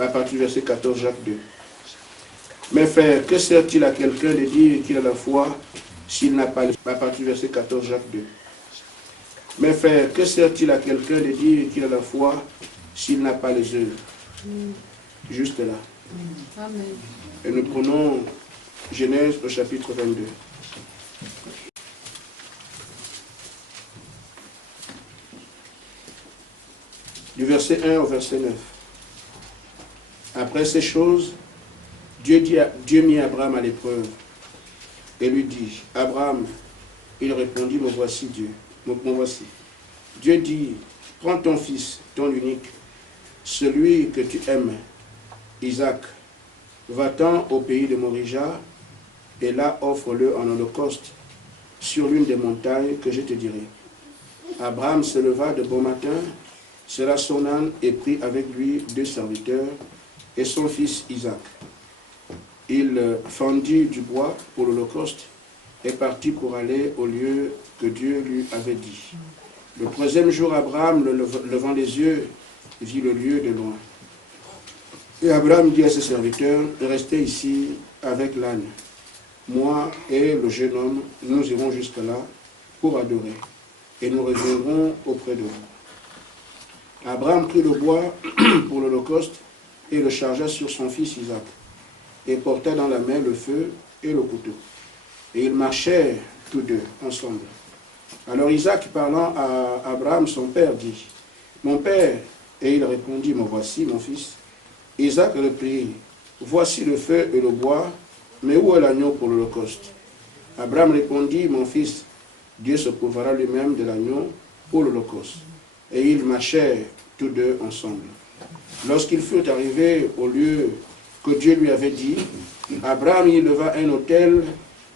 à partir du verset 14, Jacques 2. Mes frères, que sert-il à quelqu'un de dire qu'il a la foi s'il n'a pas les œuvres? À partir du verset 14, Jacques 2. Mes frères, que sert-il à quelqu'un de dire qu'il a la foi s'il n'a pas les œuvres? Juste là. Amen. Et nous prenons Genèse au chapitre 22. Du verset 1 au verset 9. Après ces choses, Dieu mit Abraham à l'épreuve et lui dit, Abraham, il répondit, me voici Dieu, me voici. Dieu dit, prends ton fils, ton unique, celui que tu aimes, Isaac, va-t'en au pays de Morija, et là offre-le en holocauste sur l'une des montagnes que je te dirai. Abraham se leva de bon matin, sella son âne et prit avec lui 2 serviteurs et son fils Isaac. Il fendit du bois pour l'holocauste et partit pour aller au lieu que Dieu lui avait dit. Le 3e jour, Abraham, levant les yeux, vit le lieu de loin. Et Abraham dit à ses serviteurs, restez ici avec l'âne. Moi et le jeune homme, nous irons jusque-là pour adorer, et nous reviendrons auprès de vous. Abraham prit le bois pour l'holocauste et le chargea sur son fils Isaac, et porta dans la main le feu et le couteau. Et ils marchèrent tous deux ensemble. Alors Isaac, parlant à Abraham, son père, dit, « Mon père » et il répondit, « Me voici, mon fils. » Isaac reprit, « Voici le feu et le bois, mais où est l'agneau pour l'holocauste » Abraham répondit, « Mon fils, Dieu se prouvera lui-même de l'agneau pour l'holocauste. » Et ils marchèrent tous deux ensemble. Lorsqu'ils furent arrivés au lieu que Dieu lui avait dit, Abraham y leva un autel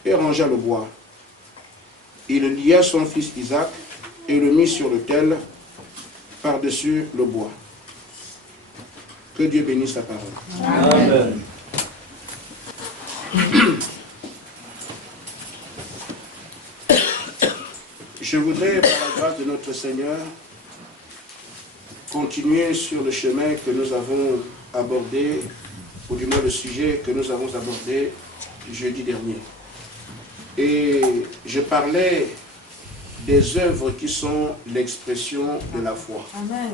et rangea le bois. Il lia son fils Isaac et le mit sur l'autel par-dessus le bois. Que Dieu bénisse sa parole. Amen. Je voudrais, par la grâce de notre Seigneur, continuer sur le chemin que nous avons abordé, ou du moins le sujet que nous avons abordé jeudi dernier. Et je parlais des œuvres qui sont l'expression de la foi. Amen.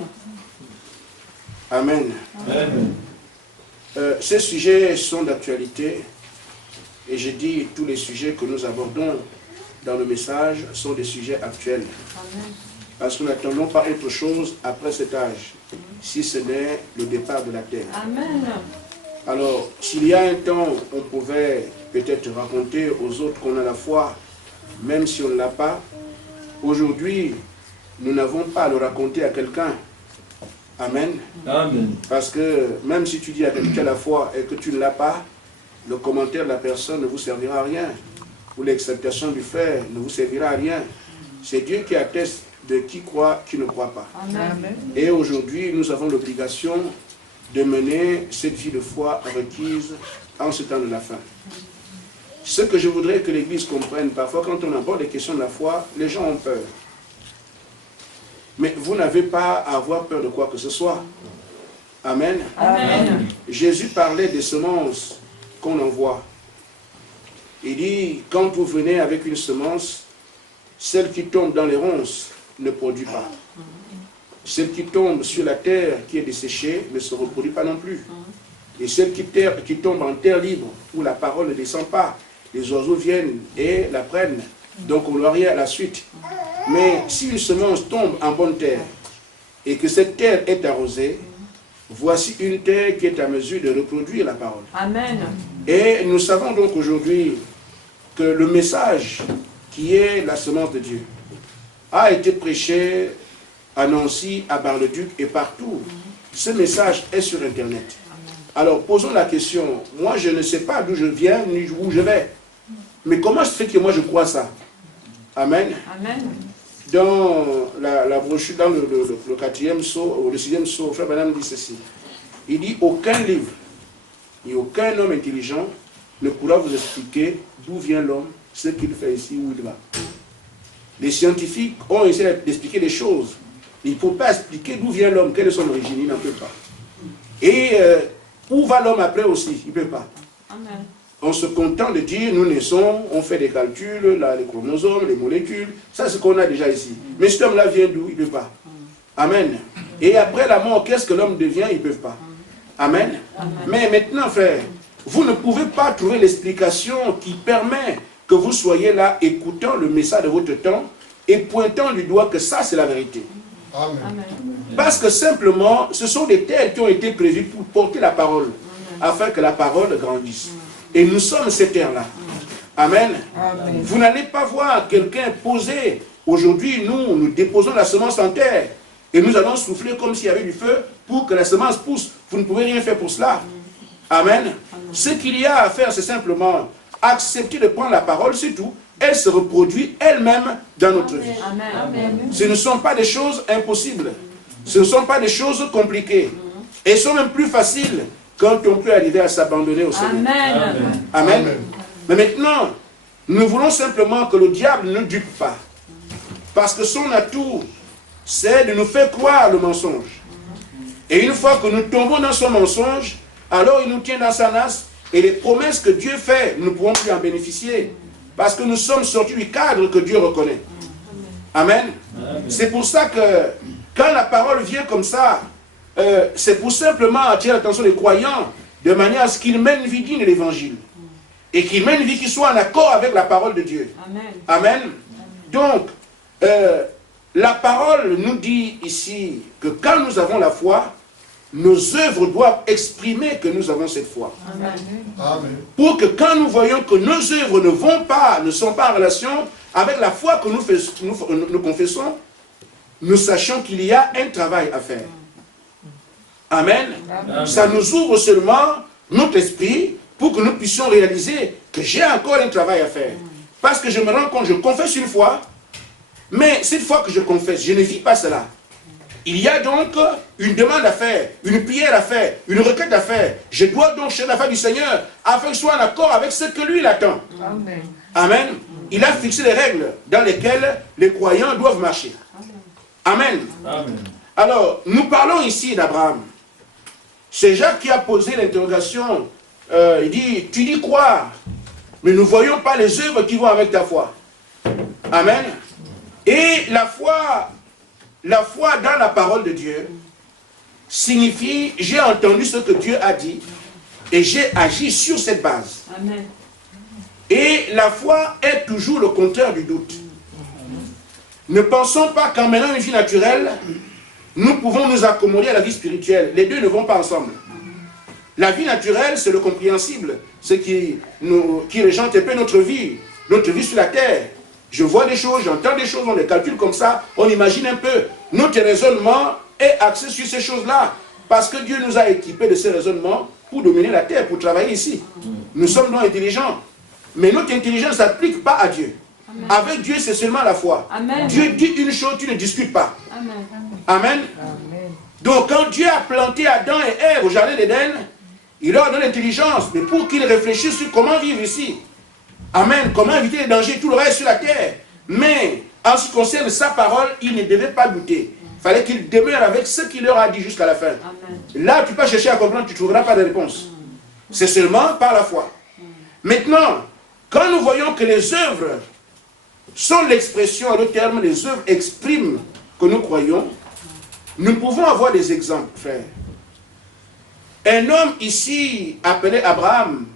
Amen. Amen. Ces sujets sont d'actualité, et je dis tous les sujets que nous abordons dans le message sont des sujets actuels. Amen. Parce que nous n'attendons pas autre chose après cet âge, si ce n'est le départ de la terre. Amen. Alors, s'il y a un temps, on pouvait peut-être raconter aux autres qu'on a la foi, même si on ne l'a pas. Aujourd'hui, nous n'avons pas à le raconter à quelqu'un. Amen. Amen. Parce que même si tu dis à quelqu'un la foi et que tu ne l'as pas, le commentaire de la personne ne vous servira à rien. Ou l'acceptation du frère ne vous servira à rien. C'est Dieu qui atteste de qui croit, qui ne croit pas. Amen. Et aujourd'hui, nous avons l'obligation de mener cette vie de foi requise en ce temps de la fin. Ce que je voudrais que l'Église comprenne, parfois quand on aborde les questions de la foi, les gens ont peur. Mais vous n'avez pas à avoir peur de quoi que ce soit. Amen. Amen. Jésus parlait des semences qu'on envoie. Il dit, quand vous venez avec une semence, celle qui tombe dans les ronces ne produit pas. Celle qui tombe sur la terre qui est desséchée ne se reproduit pas non plus. Et celle qui tombe en terre libre, où la parole ne descend pas, les oiseaux viennent et la prennent. Donc on ne voit rien à la suite. Mais si une semence tombe en bonne terre, et que cette terre est arrosée, voici une terre qui est à mesure de reproduire la parole. Amen. Et nous savons donc aujourd'hui que le message qui est la semence de Dieu a été prêché à Nancy, à Bar-le-Duc et partout. Ce message est sur Internet. Alors posons la question, moi je ne sais pas d'où je viens ni où je vais. Mais comment se fait que moi je crois ça? Amen. Amen. Dans la brochure, dans le 4e sceau, ou le 6e sceau, Frère Branham dit ceci. Il dit, aucun livre, ni aucun homme intelligent ne pourra vous expliquer d'où vient l'homme, ce qu'il fait ici, où il va. Les scientifiques ont essayé d'expliquer les choses. Il ne faut pas expliquer d'où vient l'homme, quelle est son origine, il n'en peut pas. Et où va l'homme après aussi? Il ne peut pas. Amen. On se contente de dire, nous naissons, on fait des calculs, là, les chromosomes, les molécules, ça c'est ce qu'on a déjà ici. Mais cet homme-là vient d'où? Il ne peut pas. Amen. Et après la mort, qu'est-ce que l'homme devient? Ils ne peuvent pas. Amen. Amen. Mais maintenant, frère, vous ne pouvez pas trouver l'explication qui permet que vous soyez là, écoutant le message de votre temps et pointant du doigt que ça c'est la vérité. Amen. Amen. Parce que simplement, ce sont des terres qui ont été prévues pour porter la parole, afin que la parole grandisse. Et nous sommes ces terres-là. Amen. Amen. Vous n'allez pas voir quelqu'un poser. Aujourd'hui, nous déposons la semence en terre. Et nous allons souffler comme s'il y avait du feu pour que la semence pousse. Vous ne pouvez rien faire pour cela. Amen. Ce qu'il y a à faire, c'est simplement accepter de prendre la parole, c'est tout. Elle se reproduit elle-même dans notre vie. Amen. Ce ne sont pas des choses impossibles. Ce ne sont pas des choses compliquées. Elles sont même plus faciles quand on peut arriver à s'abandonner au Seigneur. Amen. Amen. Amen. Mais maintenant, nous voulons simplement que le diable ne dupe pas. Parce que son atout, c'est de nous faire croire le mensonge. Et une fois que nous tombons dans son mensonge, alors il nous tient dans sa nasse. Et les promesses que Dieu fait, nous ne pourrons plus en bénéficier. Parce que nous sommes sortis du cadre que Dieu reconnaît. Amen. C'est pour ça que quand la parole vient comme ça, c'est pour simplement attirer l'attention des croyants de manière à ce qu'ils mènent une vie digne de l'évangile. Et qu'ils mènent une vie qui soit en accord avec la parole de Dieu. Amen. Amen. Donc, la parole nous dit ici que quand nous avons la foi, nos œuvres doivent exprimer que nous avons cette foi. Amen. Amen. Pour que quand nous voyons que nos œuvres ne sont pas en relation avec la foi que nous confessons, nous sachons qu'il y a un travail à faire. Amen. Amen. Ça nous ouvre seulement notre esprit pour que nous puissions réaliser que j'ai encore un travail à faire. Parce que je me rends compte, je confesse une fois, mais cette fois que je confesse, je ne vis pas cela. Il y a donc une demande à faire, une prière à faire, une requête à faire. Je dois donc chercher la face du Seigneur afin que je sois en accord avec ce que lui il attend. Amen. Amen. Il a fixé les règles dans lesquelles les croyants doivent marcher. Amen. Amen. Alors, nous parlons ici d'Abraham. C'est Jacques qui a posé l'interrogation. Il dit, tu dis croire, mais nous ne voyons pas les œuvres qui vont avec ta foi. Amen. Et la foi dans la parole de Dieu signifie, j'ai entendu ce que Dieu a dit et j'ai agi sur cette base. Amen. Et la foi est toujours le contraire du doute. Ne pensons pas qu'en menant une vie naturelle, nous pouvons nous accommoder à la vie spirituelle. Les deux ne vont pas ensemble. La vie naturelle, c'est le compréhensible, ce qui régente un peu notre vie sur la terre. Je vois des choses, j'entends des choses, on les calcule comme ça, on imagine un peu. Notre raisonnement est axé sur ces choses-là, parce que Dieu nous a équipés de ces raisonnements pour dominer la terre, pour travailler ici. Nous sommes donc intelligents, mais notre intelligence ne s'applique pas à Dieu. Amen. Avec Dieu, c'est seulement la foi. Amen. Dieu dit une chose, tu ne discutes pas. Amen. Amen. Amen. Donc quand Dieu a planté Adam et Ève au jardin d'Éden, il leur donne l'intelligence, mais pour qu'ils réfléchissent sur comment vivre ici. Amen. Comment éviter les dangers, tout le reste sur la terre. Mais en ce qui concerne sa parole, il ne devait pas douter. Il fallait qu'il demeure avec ce qu'il leur a dit jusqu'à la fin. Amen. Là, tu peux chercher à comprendre, tu ne trouveras pas de réponse. C'est seulement par la foi. Maintenant, quand nous voyons que les œuvres sont l'expression, à l'autre terme, les œuvres expriment que nous croyons, nous pouvons avoir des exemples, frères. Un homme ici, appelé Abraham,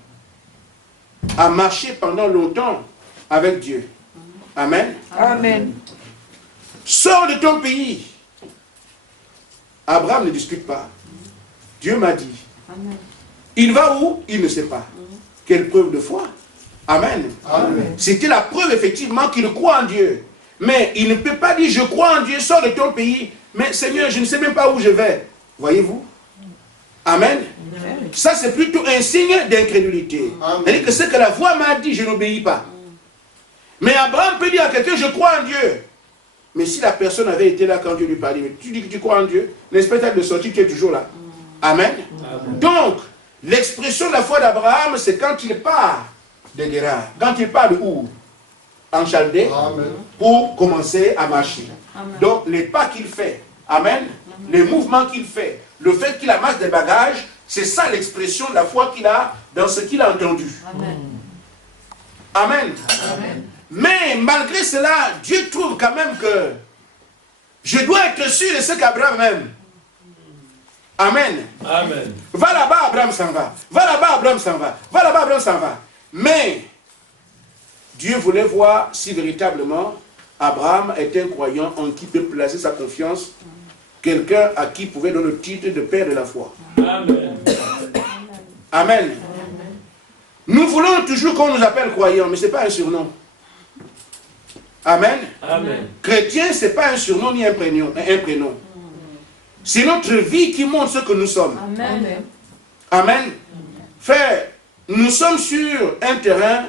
a marché pendant longtemps avec Dieu. Amen. Amen. Sors de ton pays. Abraham ne discute pas. Dieu m'a dit. Amen. Il va où? Il ne sait pas. Quelle preuve de foi. Amen. Amen. C'était la preuve effectivement qu'il croit en Dieu. Mais il ne peut pas dire je crois en Dieu, sors de ton pays. Mais Seigneur, je ne sais même pas où je vais. Voyez-vous? Amen. Ça c'est plutôt un signe d'incrédulité. C'est-à-dire que ce que la voix m'a dit, je n'obéis pas. Mais Abraham peut dire à quelqu'un, je crois en Dieu. Mais si la personne avait été là quand Dieu lui parlait, mais tu dis que tu crois en Dieu, l'inspectateur de sortie, tu es toujours là. Amen. Amen. Donc, l'expression de la foi d'Abraham, c'est quand il part de Guérard. Quand il part de où? En Chaldée, Amen. pour commencer à marcher. Amen. Donc, les pas qu'il fait, amen, les mouvements qu'il fait, le fait qu'il amasse des bagages, C'est ça l'expression de la foi qu'il a dans ce qu'il a entendu. Amen. Amen. Amen. Mais malgré cela, Dieu trouve quand même que je dois être sûr de ce qu'Abraham aime. Amen. Amen. Va là-bas, Abraham s'en va. Va là-bas, Abraham s'en va. Va là-bas, Abraham s'en va. Mais Dieu voulait voir si véritablement Abraham est un croyant en qui peut placer sa confiance, quelqu'un à qui pouvait donner le titre de père de la foi. Amen. Amen. Nous voulons toujours qu'on nous appelle croyants, mais ce n'est pas un surnom. Amen. Amen. Chrétien, ce n'est pas un surnom ni un prénom. C'est notre vie qui montre ce que nous sommes. Amen. Amen. Frère, nous sommes sur un terrain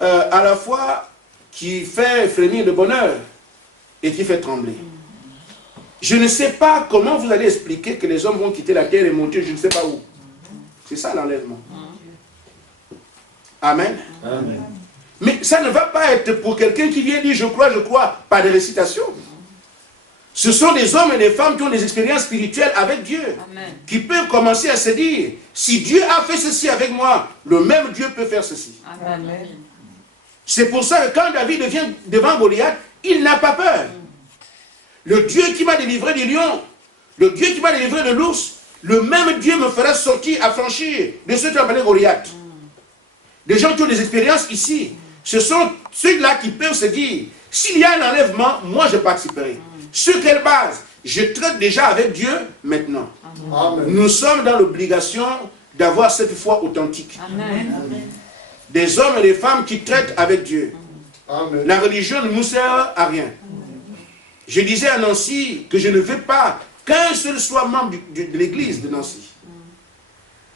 à la fois qui fait frémir de bonheur et qui fait trembler. Je ne sais pas comment vous allez expliquer que les hommes vont quitter la terre et monter je ne sais pas où. C'est ça l'enlèvement. Amen. Amen. Mais ça ne va pas être pour quelqu'un qui vient dire je crois, pas de récitation. Ce sont des hommes et des femmes qui ont des expériences spirituelles avec Dieu. Amen. Qui peuvent commencer à se dire, si Dieu a fait ceci avec moi, le même Dieu peut faire ceci. Amen. C'est pour ça que quand David vient devant Goliath, il n'a pas peur. Le Dieu qui m'a délivré du lion, le Dieu qui m'a délivré de l'ours, le même Dieu me fera sortir, affranchir de ceux qui ont appelé Goliath. Des gens qui ont des expériences ici, ce sont ceux-là qui peuvent se dire, s'il y a un enlèvement, moi je participerai. Sur quelle base? Je traite déjà avec Dieu maintenant. Amen. Nous sommes dans l'obligation d'avoir cette foi authentique. Amen. Des hommes et des femmes qui traitent avec Dieu. Amen. La religion ne nous sert à rien. Je disais à Nancy que je ne veux pas qu'un seul soit membre de l'église de Nancy.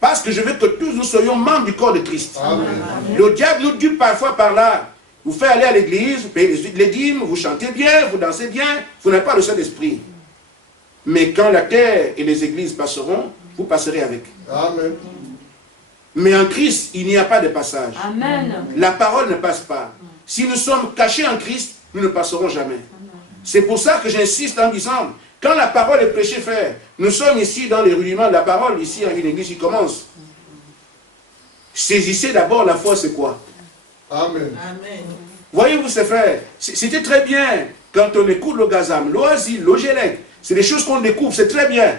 Parce que je veux que tous nous soyons membres du corps de Christ. Amen. Le diable nous dit parfois par là, vous faites aller à l'église, vous payez les dîmes, vous chantez bien, vous dansez bien, vous n'avez pas le Saint-Esprit. Mais quand la terre et les églises passeront, vous passerez avec. Amen. Mais en Christ, il n'y a pas de passage. Amen. La parole ne passe pas. Si nous sommes cachés en Christ, nous ne passerons jamais. C'est pour ça que j'insiste en disant, quand la parole est prêchée, frère, nous sommes ici dans les rudiments de la parole, ici à une église qui commence. Saisissez d'abord la foi, c'est quoi? Amen. Voyez-vous, ces frères, c'était très bien quand on écoute le Gazam, l'Oasis, l'Ogélec. C'est des choses qu'on découvre, c'est très bien.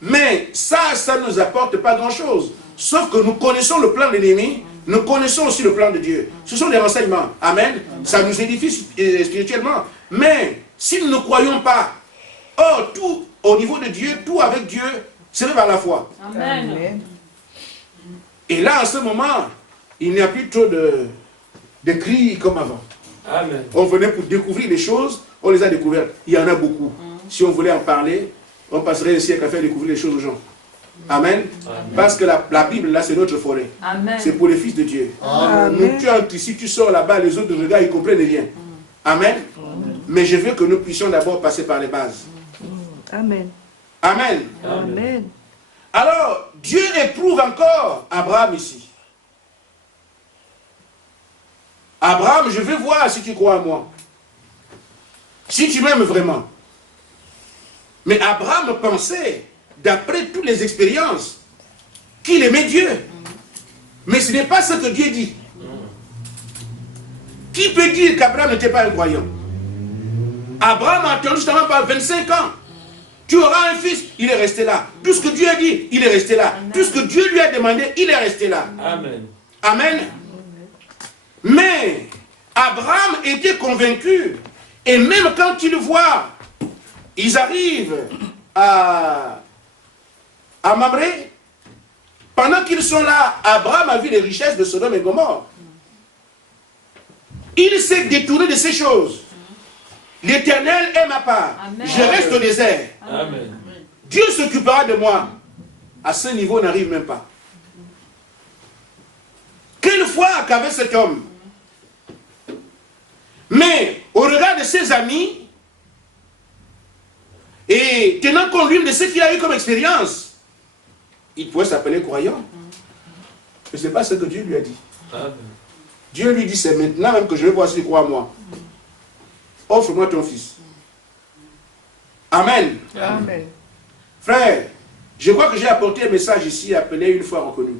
Mais ça ne nous apporte pas grand-chose. Sauf que nous connaissons le plan de l'ennemi, nous connaissons aussi le plan de Dieu. Ce sont des renseignements. Amen. Ça nous édifie spirituellement. Mais si nous ne croyons pas, tout au niveau de Dieu, tout avec Dieu, c'est par la foi. Amen. Et là, en ce moment, il n'y a plus trop de cris comme avant. Amen. On venait pour découvrir les choses, on les a découvertes. Il y en a beaucoup. Si on voulait en parler, on passerait un siècle à faire découvrir les choses aux gens. Amen. Amen. Parce que la Bible, là, c'est notre forêt. Amen. C'est pour les fils de Dieu. Amen. Nous, tu entres ici, tu sors là-bas, les autres regardent, ils ne comprennent rien. Amen. Mais je veux que nous puissions d'abord passer par les bases. Amen. Amen. Amen. Alors, Dieu éprouve encore Abraham ici. Abraham, je veux voir si tu crois à moi. Si tu m'aimes vraiment. Mais Abraham pensait, d'après toutes les expériences, qu'il aimait Dieu. Mais ce n'est pas ce que Dieu dit. Qui peut dire qu'Abraham n'était pas un croyant? Abraham a attendu justement par 25 ans. Tu auras un fils, il est resté là. Tout ce que Dieu a dit, il est resté là. Tout ce que Dieu lui a demandé, il est resté là. Amen. Amen. Mais Abraham était convaincu. Et même quand il voit, ils arrivent à Mamré, pendant qu'ils sont là, Abraham a vu les richesses de Sodome et Gomorrhe. Il s'est détourné de ces choses. L'Éternel est ma part. Amen. Je reste au désert. Amen. Dieu s'occupera de moi. À ce niveau, on n'arrive même pas. Quelle foi qu'avait cet homme? Mais au regard de ses amis, et tenant compte lui de ce qu'il a eu comme expérience, il pouvait s'appeler croyant. Mais ce n'est pas ce que Dieu lui a dit. Amen. Dieu lui dit, c'est maintenant même que je vais voir si tu crois à moi. Offre-moi ton fils. Amen. Amen. Frère, Je crois que j'ai apporté un message ici, appelé une fois reconnu.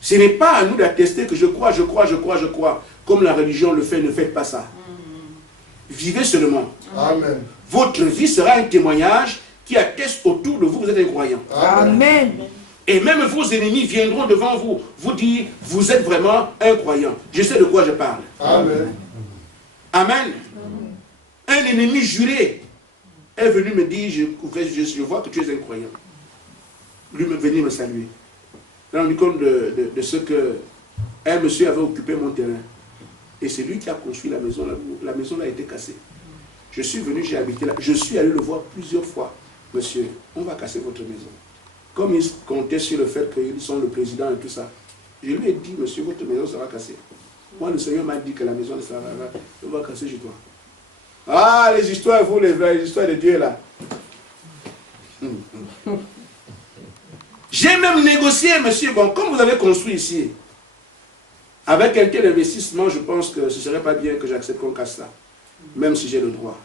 Ce n'est pas à nous d'attester que je crois. Comme la religion le fait, ne faites pas ça. Vivez seulement. Amen. Votre vie sera un témoignage qui atteste autour de vous, vous êtes un croyant. Amen. Et même vos ennemis viendront devant vous, vous dire, vous êtes vraiment un croyant. Je sais de quoi je parle. Amen. Amen. Un ennemi juré est venu me dire, je vois que tu es un croyant. Lui me venir me saluer. Je me suis rendu compte de ce que un monsieur avait occupé mon terrain. Et c'est lui qui a construit la maison. La maison a été cassée. Je suis venu, j'ai habité là. Je suis allé le voir plusieurs fois. Monsieur, on va casser votre maison. Comme ils comptaient sur le fait qu'ils sont le président et tout ça, je lui ai dit, monsieur, votre maison sera cassée. Moi, le Seigneur m'a dit que la maison ne sera pas. On va casser chez toi. Ah, les histoires, vous, les histoires de Dieu, là. J'ai même négocié, monsieur, bon, comme vous avez construit ici, avec un tel investissement, je pense que ce ne serait pas bien que j'accepte qu'on casse ça, même si j'ai le droit.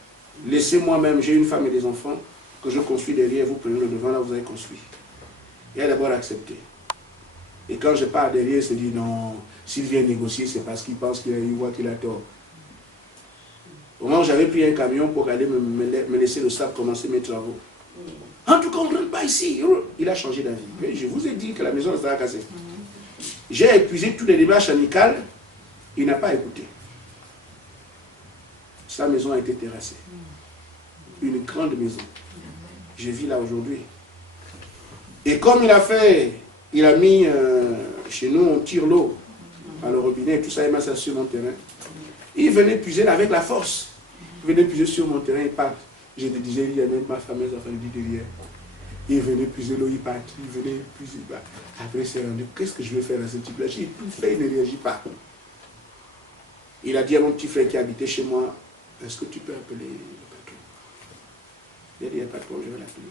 Laissez-moi même, j'ai une femme et des enfants, que je construis derrière, vous prenez le devant, là, vous avez construit. Il a d'abord accepté. Et quand je pars derrière, il se dit, non, s'il vient négocier, c'est parce qu'il pense qu'il voit qu'il a tort. Au moment où j'avais pris un camion pour aller me laisser le sable commencer mes travaux. En tout cas, on ne rentre pas ici. Il a changé d'avis. Mais je vous ai dit que la maison sera cassée. J'ai épuisé toutes les démarches amicales. Il n'a pas écouté. Sa maison a été terrassée. Une grande maison. Je vis là aujourd'hui. Et comme il a fait, il a mis chez nous, on tire l'eau à le robinet, tout ça, il m'a ça sur mon terrain. Il venait puiser avec la force. Il venait puiser sur mon terrain, il part. Je te disais, il y a même ma femme, mes enfants, il dit derrière. Il venait puiser l'eau, il part. Il venait puiser, il part. Après, il s'est rendu, qu'est-ce que je vais faire à ce type-là? J'ai tout fait, il ne réagit pas. Il a dit à mon petit frère qui habitait chez moi, est-ce que tu peux appeler le patron? Il a dit, il n'y a pas de problème, je vais l'appeler.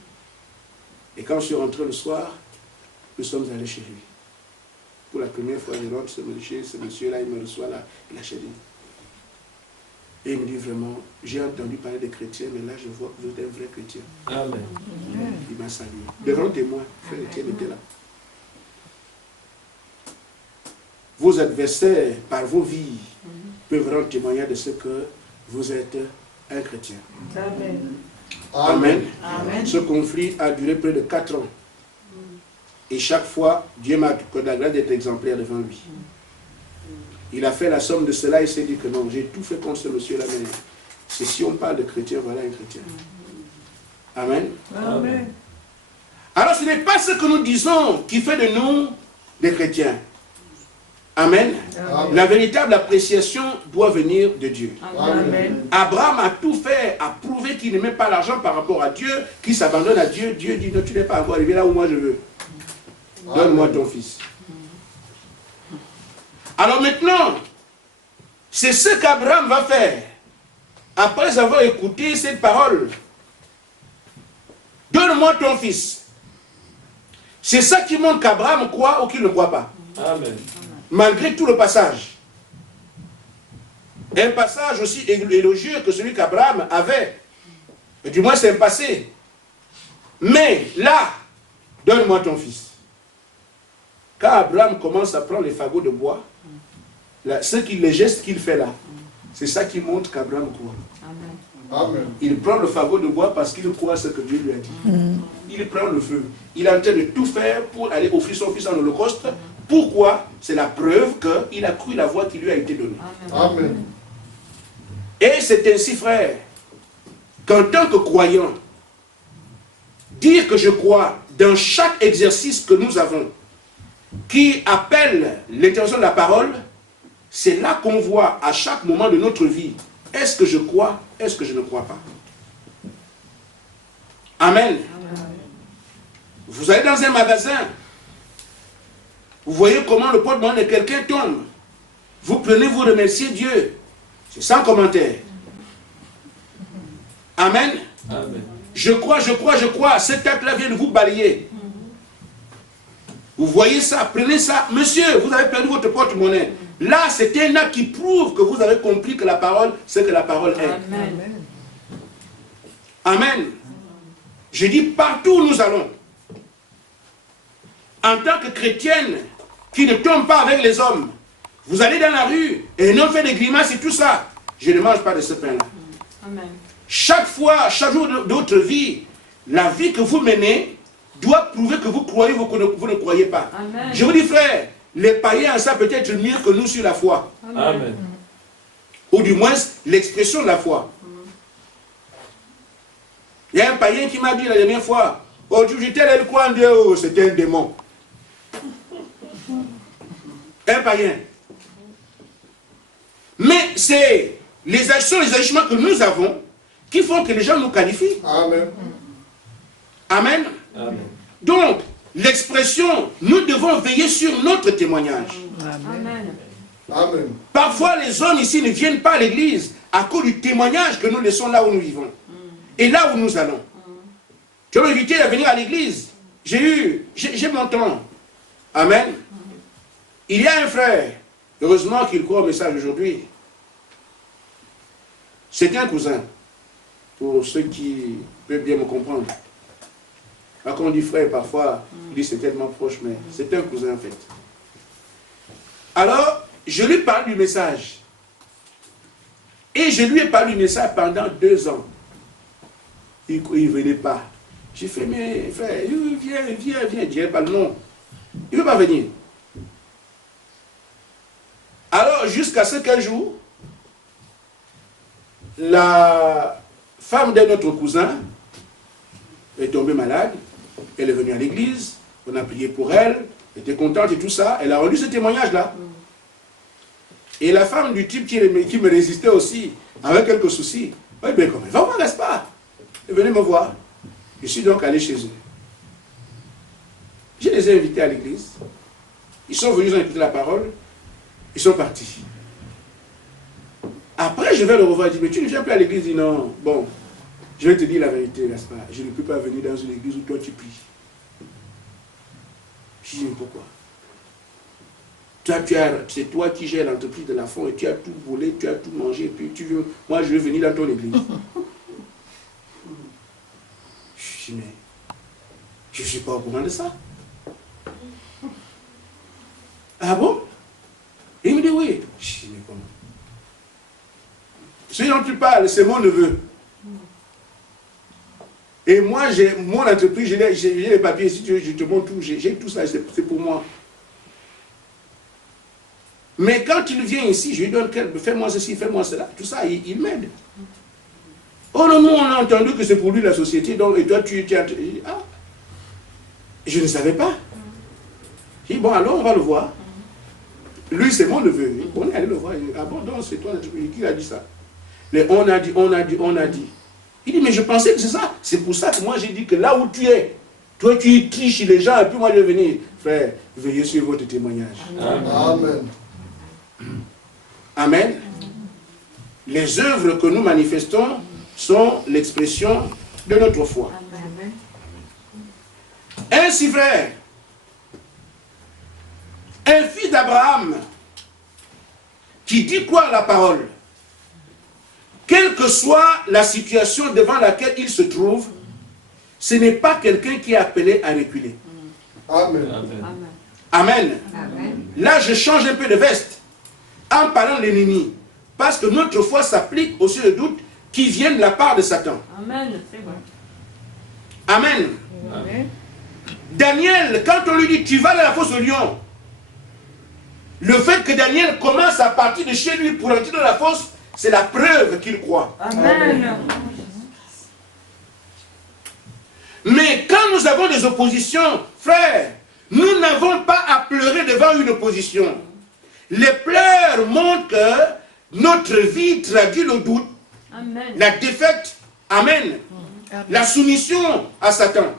Et quand je suis rentré le soir, nous sommes allés chez lui. Pour la première fois, je rentre chez ce monsieur-là, il me reçoit là, il a chez lui. Et il me dit vraiment, j'ai entendu parler des chrétiens, mais là je vois que vous êtes un vrai chrétien. Amen. Il m'a salué. Devant témoin, frère Étienne était là. Vos adversaires, par vos vies, peuvent rendre témoignage de ce que vous êtes un chrétien. Amen. Amen. Amen. Ce conflit a duré près de 4 ans. Et chaque fois, Dieu m'a accordé la grâce d'être exemplaire devant lui. Il a fait la somme de cela et s'est dit que non, j'ai tout fait contre ce monsieur-là, mais c'est si on parle de chrétien, voilà un chrétien. Amen. Amen. Alors ce n'est pas ce que nous disons qui fait de nous des chrétiens. Amen. Amen. La véritable appréciation doit venir de Dieu. Amen. Abraham a tout fait, a prouvé qu'il n'aimait pas l'argent par rapport à Dieu, qu'il s'abandonne à Dieu. Dieu dit, non, tu n'es pas encore arrivé là où moi je veux. Donne-moi ton fils. Alors maintenant, c'est ce qu'Abraham va faire. Après avoir écouté cette parole, donne-moi ton fils. C'est ça qui montre qu'Abraham croit ou qu'il ne croit pas. Amen. Malgré tout le passage. Un passage aussi élogieux que celui qu'Abraham avait. Et du moins c'est un passé. Mais là, donne-moi ton fils. Quand Abraham commence à prendre les fagots de bois, là, les gestes qu'il fait là, c'est ça qui montre qu'Abraham croit. Amen. Il prend le fagot de bois parce qu'il croit ce que Dieu lui a dit. Il prend le feu. Il est en train de tout faire pour aller offrir son fils en holocauste. Pourquoi? C'est la preuve qu'il a cru la voix qui lui a été donnée. Amen. Et c'est ainsi, frère, qu'en tant que croyant, dire que je crois dans chaque exercice que nous avons, qui appelle l'intervention de la parole, c'est là qu'on voit à chaque moment de notre vie, est-ce que je crois, est-ce que je ne crois pas? Amen. Vous allez dans un magasin, vous voyez comment le porte-monnaie de quelqu'un tombe. Vous prenez, vous remerciez Dieu. C'est sans commentaire. Amen. Amen. Je crois, je crois, je crois. Cet acte-là vient de vous balayer. Vous voyez ça, prenez ça. Monsieur, vous avez perdu votre porte-monnaie. Là, c'est un acte qui prouve que vous avez compris que la parole, c'est que la parole est. Amen. Amen. Je dis partout où nous allons, en tant que chrétienne qui ne tombe pas avec les hommes, vous allez dans la rue et un homme fait des grimaces et tout ça, je ne mange pas de ce pain-là. Amen. Chaque fois, chaque jour de votre vie, la vie que vous menez doit prouver que vous croyez ou que vous ne croyez pas. Amen. Je vous dis, frère, les païens savent peut-être mieux que nous sur la foi. Amen. Ou du moins, l'expression de la foi. Il y a un païen qui m'a dit la dernière fois, oh, j'étais allé le coin de oh, c'était un démon. Un païen. Mais c'est les actions, les agissements que nous avons qui font que les gens nous qualifient. Amen. Amen. Amen. Donc, l'expression, nous devons veiller sur notre témoignage. Amen. Amen. Parfois, les hommes ici ne viennent pas à l'église à cause du témoignage que nous laissons là où nous vivons. Et là où nous allons. Tu veux m'inviter à venir à l'église. J'ai mon temps. Amen. Il y a un frère, heureusement qu'il croit au message aujourd'hui. C'est un cousin, pour ceux qui peuvent bien me comprendre. Quand on dit frère, parfois, on dit c'est tellement proche, mais c'est un cousin en fait. Alors, je lui parle du message. Et je lui ai parlé du message pendant 2 ans. Il ne venait pas. J'ai fait, mais frère, viens. Je dirais pas le nom. Il ne veut pas venir. Alors, jusqu'à ce qu'un jour, la femme de notre cousin est tombée malade. Elle est venue à l'église. On a prié pour elle. Elle était contente et tout ça. Elle a rendu ce témoignage-là. Et la femme du type qui me résistait aussi, avec quelques soucis, oui, bien comment? Va voir Gaspard. Elle venait me voir. Je suis donc allé chez eux. Je les ai invités à l'église. Ils sont venus, ils ont écouté la parole. Ils sont partis. Après, je vais le revoir et dire, mais tu ne viens plus à l'église? Il dit, non, bon, je vais te dire la vérité, Gaspard. Je ne peux pas venir dans une église où toi tu pries. Je dis, mais pourquoi? C'est toi qui gères l'entreprise de la fond et tu as tout volé, tu as tout mangé, et puis moi je veux venir dans ton église. Je dis, mais je ne suis pas au courant de ça. Ah bon? Et il me dit oui. Je dis, mais comment? Ce dont tu parles, c'est mon neveu. Et moi, j'ai mon entreprise, j'ai les papiers, si tu veux, je te montre tout, j'ai tout ça, c'est pour moi. Mais quand il vient ici, je lui donne fais-moi ceci, fais-moi cela, tout ça, il m'aide. Oh non, nous on a entendu que c'est pour lui la société, donc, et toi tu as... Ah, je ne savais pas. J'ai dit, bon, alors on va le voir. Lui, c'est mon neveu. On est allé le voir. Ah bon, donc c'est toi qui a dit ça. Mais on a dit. Il dit, mais je pensais que c'est ça. C'est pour ça que moi j'ai dit que là où tu es, toi tu triches les gens, et puis moi je vais venir. Frère, veillez sur votre témoignage. Amen. Amen. Les œuvres que nous manifestons sont l'expression de notre foi. Amen. Ainsi, frère, un fils d'Abraham qui dit quoi à la parole, quelle que soit la situation devant laquelle il se trouve, ce n'est pas quelqu'un qui est appelé à reculer. Amen. Amen. Amen. Amen. Là, je change un peu de veste en parlant de l'ennemi. Parce que notre foi s'applique aux yeux de doute qui viennent de la part de Satan. Amen. C'est bon. Amen. Amen. Daniel, quand on lui dit tu vas dans la fosse au lion, le fait que Daniel commence à partir de chez lui pour entrer dans la fosse, c'est la preuve qu'il croit. Amen. Mais quand nous avons des oppositions, frères, nous n'avons pas à pleurer devant une opposition. Les pleurs montrent que notre vie traduit le doute, Amen. la défaite, amen, la soumission à Satan.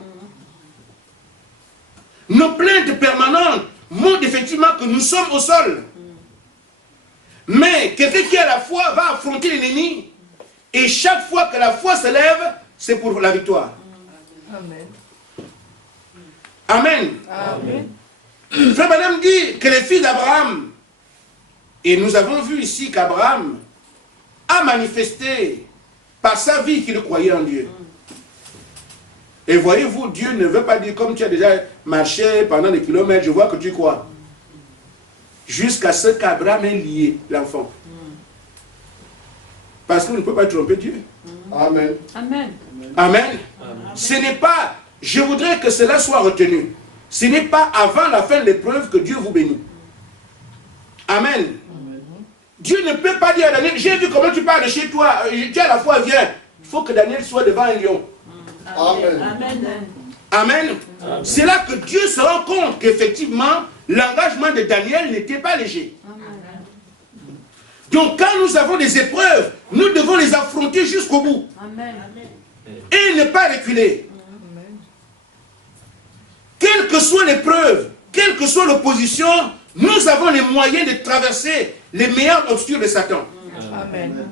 Nos plaintes permanentes montrent effectivement que nous sommes au sol. Mais quelqu'un qui a la foi va affronter l'ennemi. Et chaque fois que la foi se lève, c'est pour la victoire. Amen. Amen. Amen. Frère Madame dit que les fils d'Abraham, et nous avons vu ici qu'Abraham a manifesté par sa vie qu'il croyait en Dieu. Et voyez-vous, Dieu ne veut pas dire, comme tu as déjà marché pendant des kilomètres, je vois que tu crois. Jusqu'à ce qu'Abraham ait lié l'enfant. Parce qu'on ne peut pas tromper Dieu. Amen. Amen. Amen. Ce n'est pas, je voudrais que cela soit retenu. Ce n'est pas avant la fin de l'épreuve que Dieu vous bénit. Amen. Dieu ne peut pas dire à Daniel, j'ai vu comment tu parles de chez toi, tu as la foi, viens. Il faut que Daniel soit devant un lion. Amen. Amen. Amen. C'est là que Dieu se rend compte qu'effectivement, l'engagement de Daniel n'était pas léger. Donc quand nous avons des épreuves, nous devons les affronter jusqu'au bout. Amen. Et ne pas reculer. Quelle que soit l'épreuve, quelle que soit l'opposition, nous avons les moyens de traverser les meilleurs obstacles de Satan. Amen.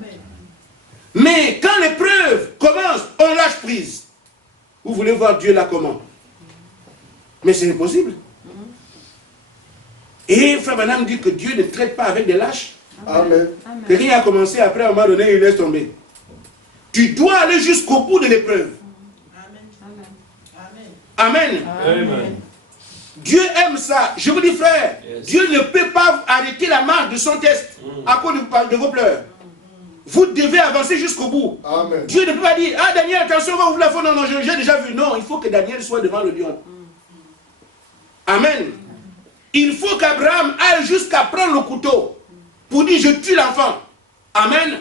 Mais quand l'épreuve commence, on lâche prise. Vous voulez voir Dieu là comment? Mais c'est impossible. Et Frère Branham dit que Dieu ne traite pas avec des lâches. Amen. Quelqu'un a commencé, après à un moment donné, il laisse tomber. Tu dois aller jusqu'au bout de l'épreuve. Amen. Amen. Dieu aime ça. Je vous dis, frère, Dieu ne peut pas arrêter la marche de son test à cause de vos pleurs. Vous devez avancer jusqu'au bout. Amen. Dieu ne peut pas dire, ah Daniel, attention, on va ouvrir la fenêtre. Non, non, j'ai déjà vu. Non, il faut que Daniel soit devant le lion. Amen. Il faut qu'Abraham aille jusqu'à prendre le couteau pour dire, je tue l'enfant. Amen.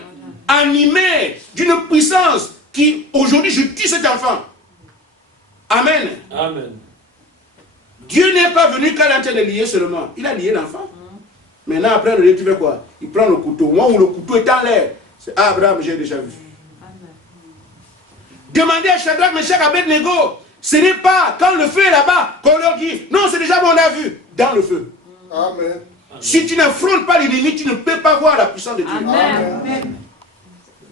Animé d'une puissance qui, aujourd'hui, je tue cet enfant. Amen. Amen. Dieu n'est pas venu qu'à l'intérieur de lier seulement. Il a lié l'enfant. Maintenant, après le lier, tu fais quoi? Il prend le couteau. Au moment où le couteau est en l'air, c'est Abraham, j'ai déjà vu. Demandez à Shadrach, Meshach, Abednego. Ce n'est pas quand le feu est là-bas qu'on leur dit, non, c'est déjà bon, on l'a vu. Dans le feu. Amen. Si tu n'affrontes pas l'ennemi, tu ne peux pas voir la puissance de Dieu. Amen.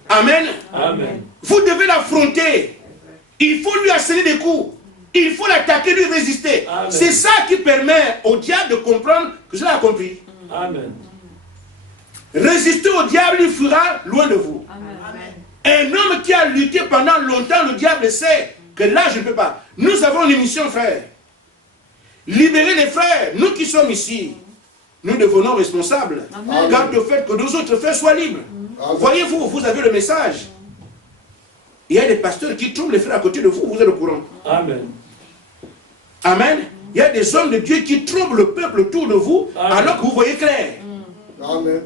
Amen. Amen. Vous devez l'affronter. Il faut lui asséner des coups. Il faut l'attaquer, lui résister. C'est ça qui permet au diable de comprendre que je l'ai compris. Amen. Résister au diable, il fuira loin de vous. Amen. Un homme qui a lutté pendant longtemps, le diable sait que là, je ne peux pas. Nous avons une mission, frère. Libérer les frères, nous qui sommes ici, nous devenons responsables. Amen. Quant au fait que nos autres frères soient libres. Voyez-vous, vous avez le message. Il y a des pasteurs qui trouvent les frères à côté de vous, vous êtes au courant. Amen. Amen. Il y a des hommes de Dieu qui trouvent le peuple autour de vous, alors que vous voyez clair. Amen.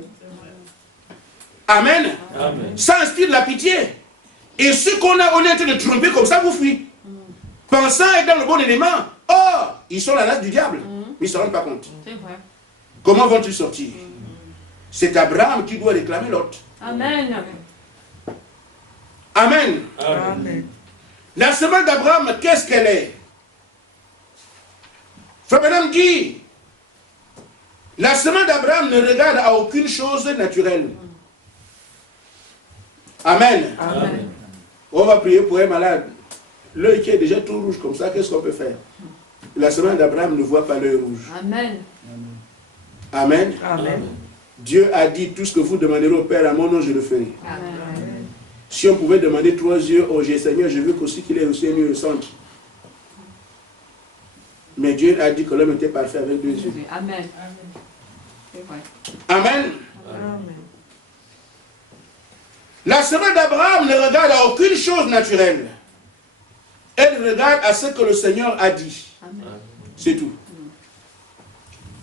Amen. Amen. Ça inspire la pitié. Et ceux on est en train de tromper comme ça, vous fuient. Pensant être dans le bon élément. Oh, ils sont la race du diable. Mais ils ne se rendent pas compte. C'est vrai. Comment vont-ils sortir? C'est Abraham qui doit réclamer l'autre. Amen. Amen. Amen. La semence d'Abraham, qu'est-ce qu'elle est? Frère Branham dit, la semence d'Abraham ne regarde à aucune chose naturelle. Amen. Amen. On va prier pour un malade. L'œil qui est déjà tout rouge comme ça, qu'est-ce qu'on peut faire? La semence d'Abraham ne voit pas l'œil rouge. Amen. Amen. Amen. Dieu a dit, tout ce que vous demanderez au Père à mon nom, je le ferai. Amen. Si on pouvait demander 3 yeux au Seigneur, je veux aussi qu'il ait aussi un yeux au centre. Mais Dieu a dit que l'homme était parfait avec 2 yeux. Amen. C'est vrai. Amen. Amen. La semence d'Abraham ne regarde à aucune chose naturelle. Elle regarde à ce que le Seigneur a dit. Amen. C'est tout.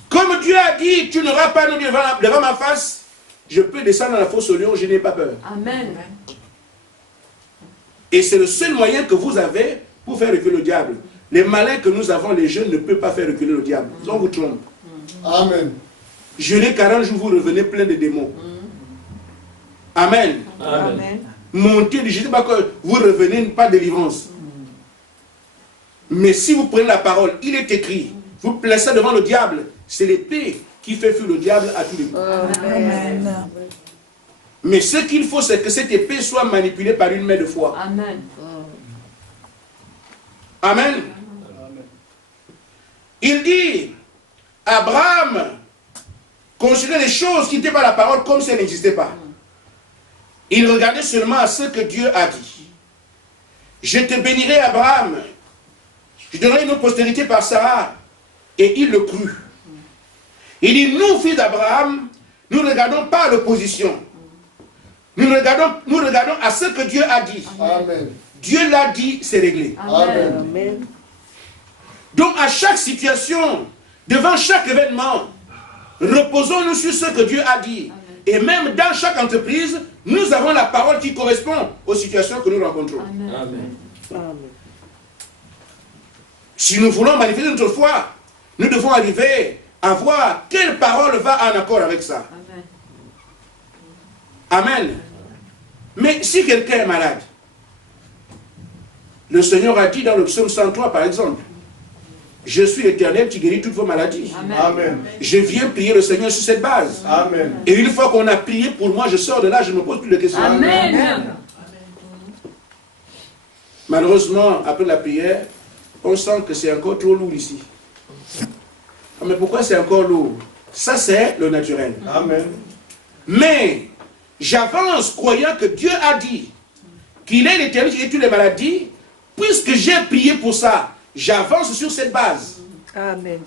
Comme Dieu a dit, tu n'auras pas nous devant ma face, je peux descendre dans la fosse au lion, je n'ai pas peur. Amen. Et c'est le seul moyen que vous avez pour faire reculer le diable. Les malins que nous avons, les jeunes, ne peuvent pas faire reculer le diable. On vous trompe. Amen. Jeûnez 40 jours, vous revenez plein de démons. Amen. Amen. Montez, je ne sais pas que vous revenez, pas de délivrance. Mais si vous prenez la parole, il est écrit, vous placez devant le diable, c'est l'épée qui fait fuir le diable à tous les coups. Amen. Mais ce qu'il faut, c'est que cette épée soit manipulée par une main de foi. Amen. Amen. Il dit, Abraham considérait les choses qui n'étaient pas la parole comme si elles n'existaient pas. Il regardait seulement à ce que Dieu a dit. Je te bénirai, Abraham, je donnerai une autre postérité par Sarah. Et il le crut. Il dit, nous, fils d'Abraham, nous ne regardons pas à l'opposition. Nous regardons à ce que Dieu a dit. Amen. Dieu l'a dit, c'est réglé. Amen. Amen. Donc à chaque situation, devant chaque événement, reposons-nous sur ce que Dieu a dit. Et même dans chaque entreprise, nous avons la parole qui correspond aux situations que nous rencontrons. Amen. Amen. Si nous voulons manifester notre foi, nous devons arriver à voir quelle parole va en accord avec ça. Amen. Mais si quelqu'un est malade, le Seigneur a dit dans le psaume 103 par exemple, je suis l'Éternel qui guérit toutes vos maladies. Amen. Je viens prier le Seigneur sur cette base. Amen. Et une fois qu'on a prié pour moi, je sors de là, je ne me pose plus de questions. Amen. Malheureusement, après la prière, on sent que c'est encore trop lourd ici. Ah, mais pourquoi c'est encore lourd? Ça, c'est le naturel. Amen. Mais j'avance croyant que Dieu a dit qu'il est l'Éternel qui guérit toutes les maladies. Puisque j'ai prié pour ça, j'avance sur cette base. Amen.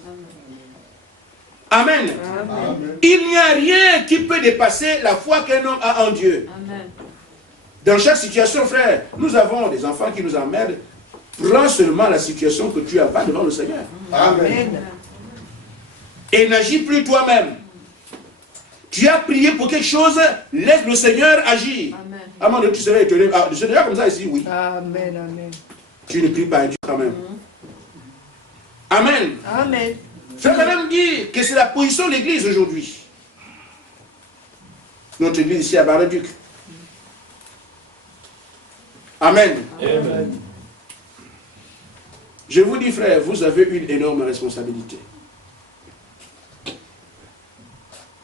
Amen. Amen. Il n'y a rien qui peut dépasser la foi qu'un homme a en Dieu. Amen. Dans chaque situation, frère, nous avons des enfants qui nous emmerdent. Prends seulement la situation que tu as pas devant le Seigneur. Amen. Et n'agis plus toi-même. Tu as prié pour quelque chose, laisse le Seigneur agir. Amen. À un moment donné, tu serais étonné. Ah, c'est déjà comme ça ici, oui. Amen. Amen. Tu ne pries pas à Dieu quand même. Amen. Amen. Je vais même dire que c'est la position de l'Église aujourd'hui. Notre Église ici à Bar-le-Duc. Amen. Amen. Je vous dis, frère, vous avez une énorme responsabilité.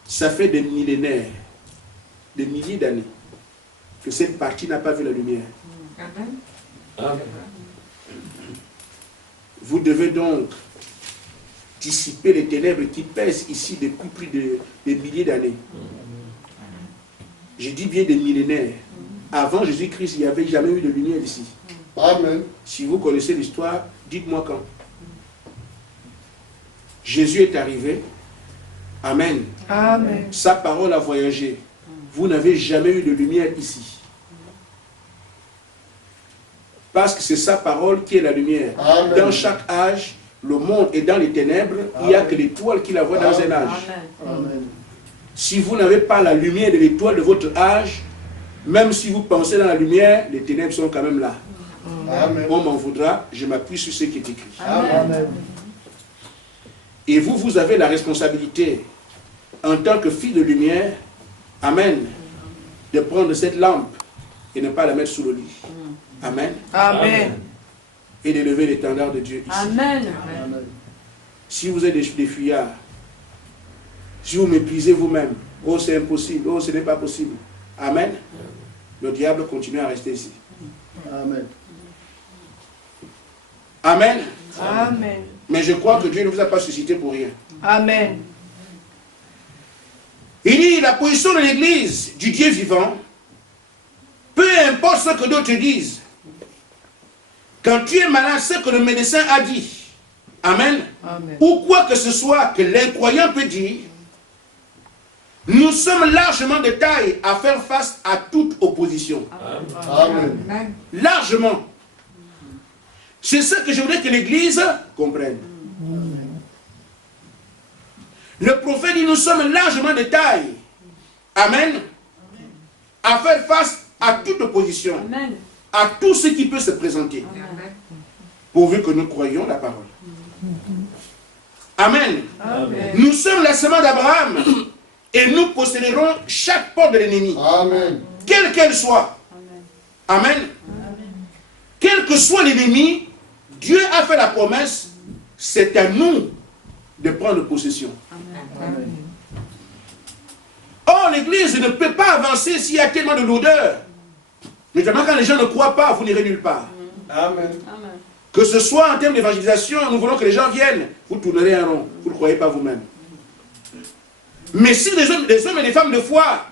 Ça fait des millénaires, des milliers d'années, que cette partie n'a pas vu la lumière. Amen. Amen. Vous devez donc dissiper les ténèbres qui pèsent ici depuis plus de milliers d'années. Je dis bien des millénaires. Avant Jésus-Christ, il n'y avait jamais eu de lumière ici. Amen. Si vous connaissez l'histoire, dites-moi quand. Jésus est arrivé. Amen. Amen. Sa parole a voyagé. Vous n'avez jamais eu de lumière ici. Parce que c'est sa parole qui est la lumière. Amen. Dans chaque âge, le monde est dans les ténèbres. Il n'y a que l'étoile qui la voit dans un âge. Amen. Amen. Si vous n'avez pas la lumière de l'étoile de votre âge, même si vous pensez dans la lumière, les ténèbres sont quand même là. Amen. On m'en voudra, je m'appuie sur ce qui est écrit. Amen. Et vous, vous avez la responsabilité, en tant que fille de lumière, amen, de prendre cette lampe et ne pas la mettre sous le lit. Amen. Amen. Et d'élever l'étendard de Dieu ici. Amen. Amen. Si vous êtes des fuyards, si vous méprisez vous-même, oh c'est impossible, oh ce n'est pas possible. Amen. Le diable continue à rester ici. Amen. Amen. Amen. Mais je crois que Dieu ne vous a pas suscité pour rien. Amen. Il dit la position de l'Église du Dieu vivant, peu importe ce que d'autres disent, quand tu es malade, ce que le médecin a dit, amen, Amen. ou quoi que ce soit que l'incroyant peut dire, nous sommes largement de taille à faire face à toute opposition. Amen. Largement. C'est ce que je voudrais que l'Église comprenne. Le prophète dit, nous sommes largement de taille, amen, à faire face à toute opposition, Amen. à tout ce qui peut se présenter, Amen. pourvu que nous croyions la parole. Amen. Amen. Nous sommes la semence d'Abraham et nous posséderons chaque porte de l'ennemi, Amen. quelle qu'elle soit. Amen. Quel que soit l'ennemi, Dieu a fait la promesse, c'est à nous de prendre possession. Amen. Or, l'Église ne peut pas avancer s'il y a tellement de lourdeur. Notamment quand les gens ne croient pas, vous n'irez nulle part. Amen. Amen. Que ce soit en termes d'évangélisation, nous voulons que les gens viennent, vous tournerez un rond, vous ne croyez pas vous-même. Mais si des hommes et des femmes de foi,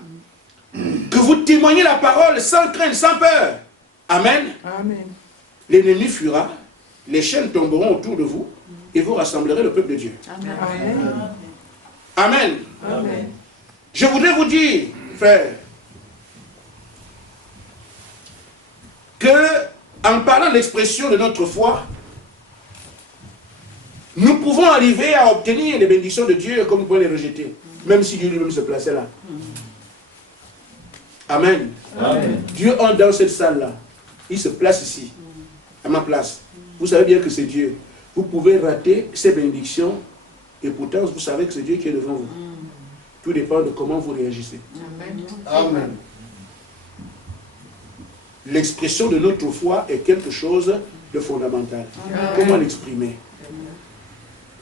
que vous témoignez la parole sans crainte, sans peur, amen, Amen. l'ennemi fuira les chaînes tomberont autour de vous et vous rassemblerez le peuple de Dieu. Amen. Amen. Amen. Je voudrais vous dire, frère, que en parlant de l'expression de notre foi, nous pouvons arriver à obtenir les bénédictions de Dieu comme nous pouvons les rejeter, même si Dieu lui-même se plaçait là. Amen. Amen. Dieu entre dans cette salle-là. Il se place ici, à ma place. Vous savez bien que c'est Dieu. Vous pouvez rater ces bénédictions et pourtant vous savez que c'est Dieu qui est devant vous. Tout dépend de comment vous réagissez. Amen. L'expression de notre foi est quelque chose de fondamental. Comment l'exprimer?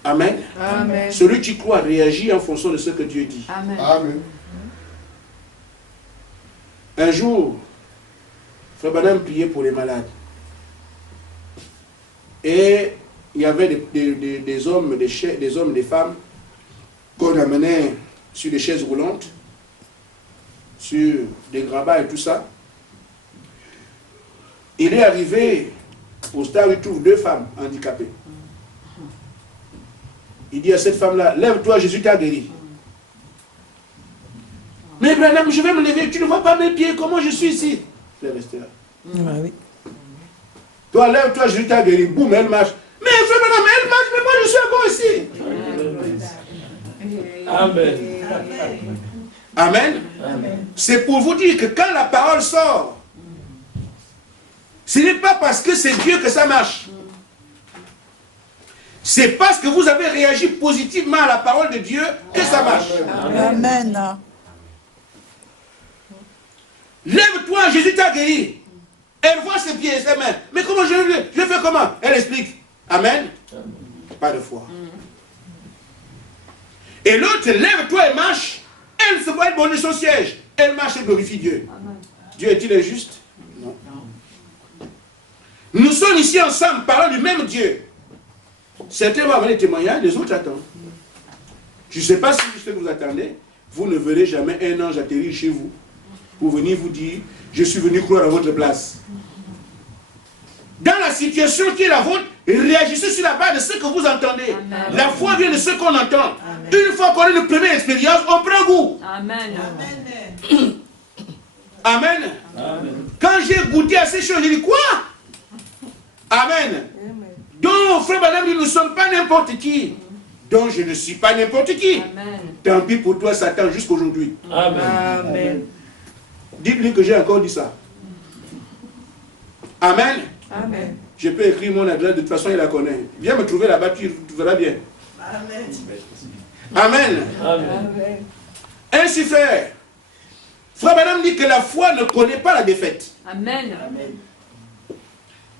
Amen. Amen. Celui qui croit réagit en fonction de ce que Dieu dit. Amen. Amen. Un jour, Frère Branham priait pour les malades. Et il y avait des hommes, des hommes, des femmes qu'on amenait sur des chaises roulantes, sur des grabats et tout ça. Il est arrivé au stade où il trouve 2 femmes handicapées. Il dit à cette femme-là, lève-toi, Jésus t'a guéri. Mais Branham, je vais me lever, tu ne vois pas mes pieds, comment je suis ici? Elle est restée là. Oui. Toi, lève-toi, Jésus t'a guéri. Boum, elle marche. Mais frère Branham, elle marche, mais moi je suis encore ici. Amen. Amen. Amen. C'est pour vous dire que quand la parole sort, ce n'est pas parce que c'est Dieu que ça marche. C'est parce que vous avez réagi positivement à la parole de Dieu que ça marche. Amen. Lève-toi, Jésus t'a guéri. Elle voit ses pieds et ses mains. Mais comment je fais comment? Elle explique. Amen. Pas de foi. Et l'autre, lève-toi et marche. Elle se voit bonne de son siège. Elle marche et glorifie Dieu. Dieu est-il injuste? Non. Nous sommes ici ensemble parlant du même Dieu. Certains vont avoir des témoignages, les autres attendent. Je ne sais pas si ce que vous attendez, vous ne verrez jamais un ange atterrir chez vous pour venir vous dire, je suis venu croire à votre place. Dans la situation qui est la vôtre, réagissez sur la base de ce que vous entendez. Amen. La foi vient de ce qu'on entend. Une fois qu'on a une première expérience, on prend goût. Amen. Amen. Amen. Quand j'ai goûté à ces choses, j'ai dit quoi? Amen. Donc, frère madame, nous ne sommes pas n'importe qui. Donc, je ne suis pas n'importe qui. Amen. Tant pis pour toi, Satan, jusqu'aujourd'hui. Amen. Amen. Dites-lui que j'ai encore dit ça. Amen. Amen. Je peux écrire mon adresse, de toute façon, il la connaît. Viens me trouver là-bas, tu verras bien. Amen. Amen. Amen. Ainsi, frère, frère madame dit que la foi ne connaît pas la défaite. Amen.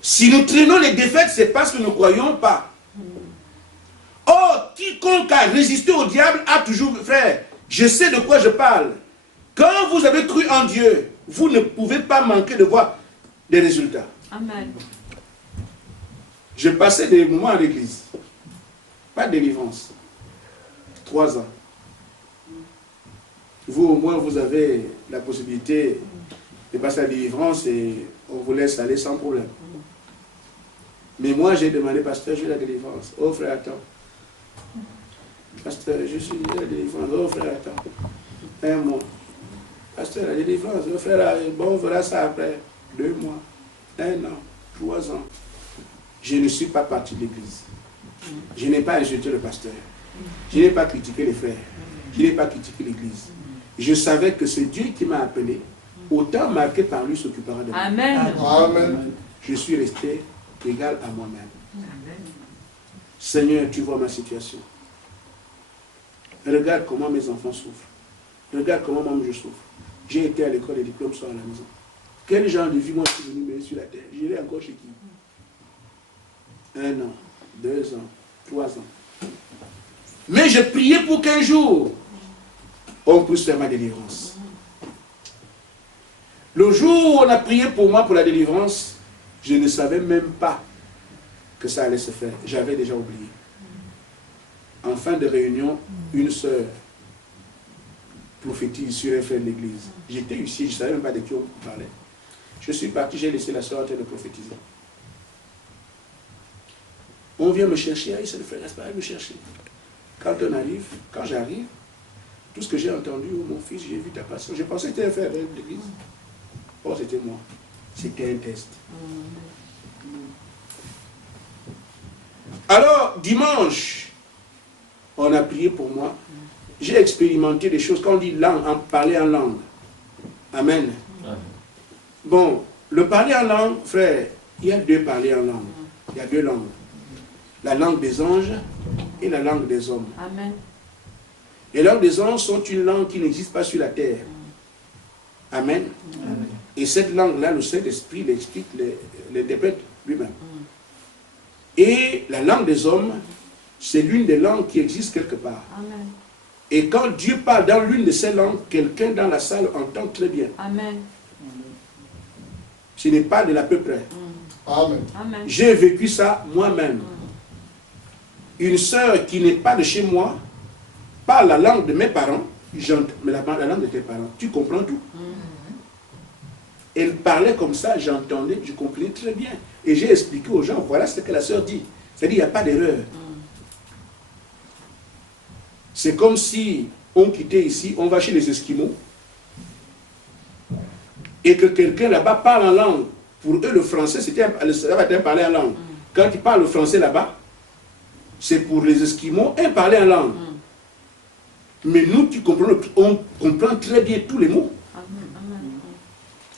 Si nous traînons les défaites, c'est parce que nous ne croyons pas. Or, quiconque a résisté au diable a toujours... Frère, je sais de quoi je parle. Quand vous avez cru en Dieu, vous ne pouvez pas manquer de voir des résultats. Amen. Je passais des moments à l'église. Pas de délivrance. 3 ans. Vous, au moins, vous avez la possibilité de passer à la délivrance et on vous laisse aller sans problème. Mais moi, j'ai demandé, pasteur, je veux la délivrance. Oh frère, attends. Pasteur, je suis à la délivrance. Oh frère, attends. 1 mois. Pasteur, la délivrance. Oh frère, bon, on verra ça après. 2 mois. 1 an. 3 ans. Je ne suis pas parti de l'église. Je n'ai pas insulté le pasteur. Je n'ai pas critiqué les frères. Je n'ai pas critiqué l'église. Je savais que c'est Dieu qui m'a appelé. Autant marqué par lui s'occupera de moi. Amen. Amen. Je suis resté égal à moi-même. Seigneur, tu vois ma situation. Regarde comment mes enfants souffrent. Regarde comment moi je souffre. J'ai été à l'école, les diplômes sont à la maison. Quel genre de vie moi je suis venu mener sur la terre? J'irai encore chez qui? 1 an, 2 ans, 3 ans. Mais j'ai prié pour qu'un jour, on puisse faire ma délivrance. Le jour où on a prié pour moi pour la délivrance, je ne savais même pas que ça allait se faire. J'avais déjà oublié. En fin de réunion, une sœur prophétise sur un frère de l'église. J'étais ici, je ne savais même pas de qui on parlait. Je suis parti, j'ai laissé la sœur en train de prophétiser. On vient me chercher, ah, c'est le frère Gaspard, me chercher. Quand j'arrive, tout ce que j'ai entendu, oh, mon fils, j'ai vu ta passion. Je pensais que c'était un frère de l'église. Oh, c'était moi. C'était un test. Alors, dimanche, on a prié pour moi. J'ai expérimenté des choses. Quand on dit langue, parler en langue. Amen. Bon, le parler en langue, frère, il y a deux parler en langue. Il y a deux langues. La langue des anges et la langue des hommes. Amen. Les langues des anges sont une langue qui n'existe pas sur la terre. Amen. Amen. Et cette langue-là, le Saint-Esprit l'explique, l'interprète lui-même. Et la langue des hommes, c'est l'une des langues qui existe quelque part. Amen. Et quand Dieu parle dans l'une de ces langues, quelqu'un dans la salle entend très bien. Amen. Ce n'est pas de l'à peu près. Amen. Amen. J'ai vécu ça moi-même. Une sœur qui n'est pas de chez moi parle la langue de mes parents, mais la langue de tes parents, tu comprends tout. Elle parlait comme ça, j'entendais, je comprenais très bien. Et j'ai expliqué aux gens, voilà ce que la sœur dit. C'est-à-dire, il n'y a pas d'erreur. C'est comme si on quittait ici, on va chez les Esquimaux, et que quelqu'un là-bas parle en langue. Pour eux, le français, ça va être parler en langue. Quand ils parlent le français là-bas, c'est pour les Esquimaux, un parler en langue. Mais nous, on comprend très bien tous les mots.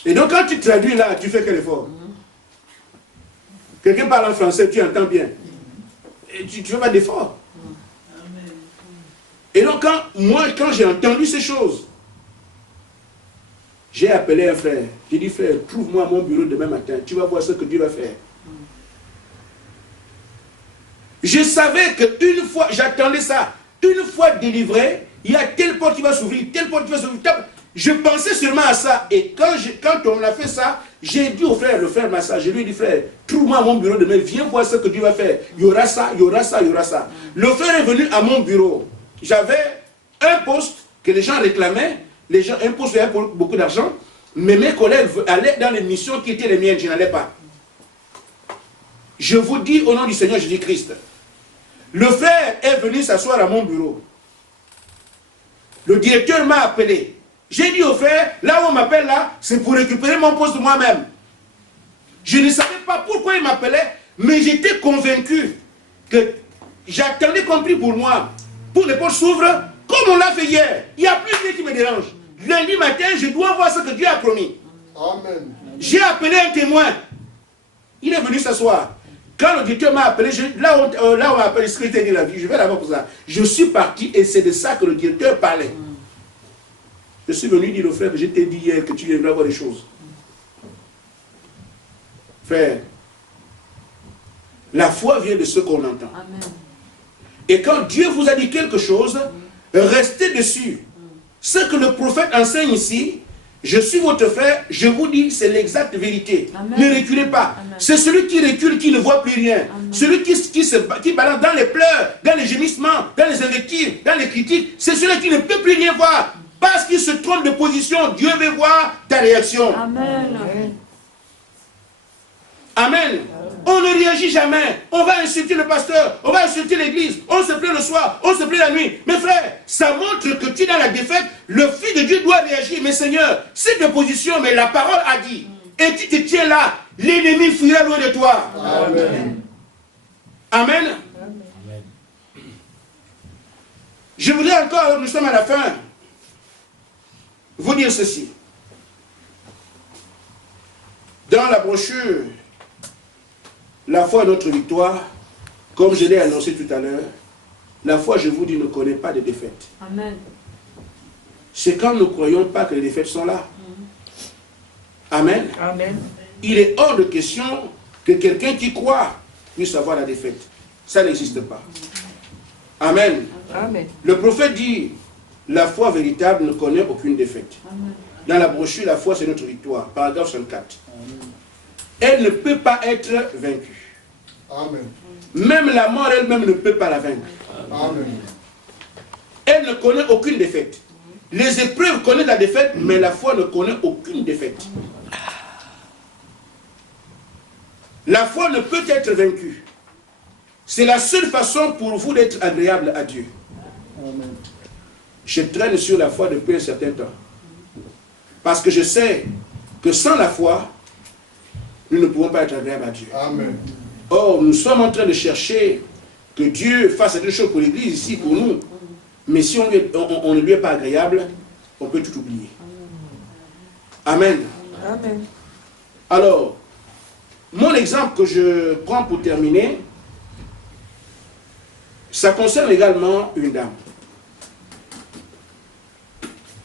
Et donc, quand tu traduis là, tu fais quel effort? Quelqu'un parle en français, tu entends bien. Et tu ne fais pas d'effort. Et donc, quand j'ai entendu ces choses, j'ai appelé un frère. J'ai dit, frère, trouve-moi mon bureau demain matin. Tu vas voir ce que Dieu va faire. Je savais qu'une fois, j'attendais ça. Une fois délivré, il y a telle porte qui va s'ouvrir, telle porte qui va s'ouvrir. Je pensais seulement à ça. Et quand on a fait ça, j'ai dit au frère, le frère Massa, je lui ai dit, frère, trouve-moi mon bureau demain, viens voir ce que Dieu va faire. Il y aura ça, il y aura ça, il y aura ça. Le frère est venu à mon bureau. J'avais un poste que les gens réclamaient, un poste avait beaucoup d'argent, mais mes collègues allaient dans les missions qui étaient les miennes, je n'allais pas. Je vous dis au nom du Seigneur Jésus-Christ, le frère est venu s'asseoir à mon bureau. Le directeur m'a appelé. J'ai dit au frère, là où on m'appelle là, c'est pour récupérer mon poste de moi-même. Je ne savais pas pourquoi il m'appelait, mais j'étais convaincu que j'attendais qu'on prie pour moi. Pour que les portes s'ouvrent, comme on l'a fait hier. Il n'y a plus rien qui me dérange. Lundi matin, je dois voir ce que Dieu a promis. Amen. J'ai appelé un témoin. Il est venu s'asseoir. Quand le directeur m'a appelé, là où on m'a appelé le secrétaire de la vie, je vais là-bas pour ça. Je suis parti et c'est de ça que le directeur parlait. Je suis venu dire au frère que je t'ai dit hier que tu viendras voir les choses. Frère, la foi vient de ce qu'on entend. Amen. Et quand Dieu vous a dit quelque chose, restez dessus. Ce que le prophète enseigne ici, je suis votre frère, je vous dis, c'est l'exacte vérité. Amen. Ne reculez pas. C'est celui qui recule qui ne voit plus rien. Amen. Celui qui balance dans les pleurs, dans les gémissements, dans les invectives, dans les critiques, c'est celui qui ne peut plus rien voir. Parce qu'il se trompe de position, Dieu veut voir ta réaction. Amen. Amen. On ne réagit jamais. On va insulter le pasteur, on va insulter l'église, on se plaint le soir, on se plaint la nuit. Mais frère, ça montre que tu es dans la défaite. Le Fils de Dieu doit réagir. Mais Seigneur, c'est de position, mais la parole a dit. Et tu te tiens là, l'ennemi fuira loin de toi. Amen. Amen. Je voudrais encore, alors nous sommes à la fin, vous dire ceci. Dans la brochure La foi est notre victoire, comme je l'ai annoncé tout à l'heure, la foi, je vous dis, ne connaît pas de défaite. Amen. C'est quand nous ne croyons pas que les défaites sont là. Amen. Amen. Il est hors de question que quelqu'un qui croit puisse avoir la défaite. Ça n'existe pas. Amen. Amen. Le prophète dit, la foi véritable ne connaît aucune défaite. Amen. Dans la brochure, la foi c'est notre victoire. Paragraphe 64. Elle ne peut pas être vaincue. Amen. Même la mort elle-même ne peut pas la vaincre. Amen. Elle ne connaît aucune défaite. Les épreuves connaissent la défaite, mais la foi ne connaît aucune défaite. La foi ne peut être vaincue. C'est la seule façon pour vous d'être agréable à Dieu. Amen. Je traîne sur la foi depuis un certain temps. Parce que je sais que sans la foi, nous ne pouvons pas être agréables à Dieu. Amen. Or, nous sommes en train de chercher que Dieu fasse quelque chose pour l'Église ici, pour nous. Mais si on ne lui est pas agréable, on peut tout oublier. Amen. Amen. Alors, mon exemple que je prends pour terminer, ça concerne également une dame.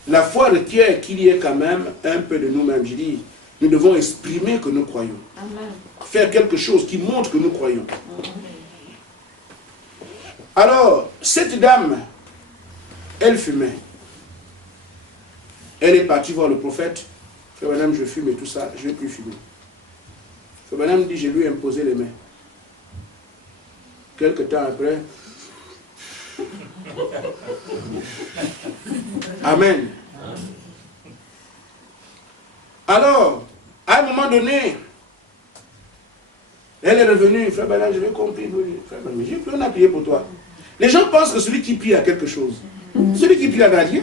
La foi requiert qu'il y ait quand même un peu de nous-mêmes. Je dis, nous devons exprimer que nous croyons. Amen. Faire quelque chose qui montre que nous croyons. Alors, cette dame, elle fumait. Elle est partie voir le prophète. Frère Madame, je fume et tout ça, je ne vais plus fumer. Frère Madame dit, je lui ai imposé les mains. Quelque temps après, Amen. Alors, à un moment donné, elle est revenue, frère Bala, je vais compris. Frère Bala, mais j'ai plus rien à prier pour toi. Les gens pensent que celui qui prie a quelque chose. Celui qui prie a rien.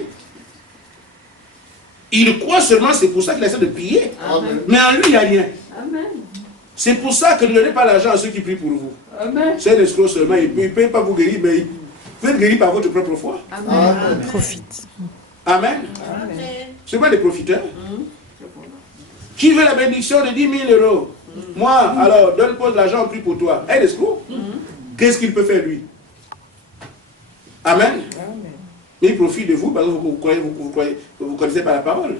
Il croit seulement, c'est pour ça qu'il essaie de prier. Amen. Mais en lui, il n'y a rien. Amen. C'est pour ça que ne donnez pas l'argent à ceux qui prient pour vous. Amen. C'est un escroc seulement, il ne peut pas vous guérir, mais il peut être guéri par votre propre foi. Amen. Profite. Amen. Amen. C'est pas des profiteurs. Qui veut la bénédiction de 10 000 euros? Moi, alors, donne-moi de l'argent, prie pour toi. Un escroc? Qu'est-ce qu'il peut faire lui? Amen. Mais il profite de vous parce que vous connaissez pas la parole.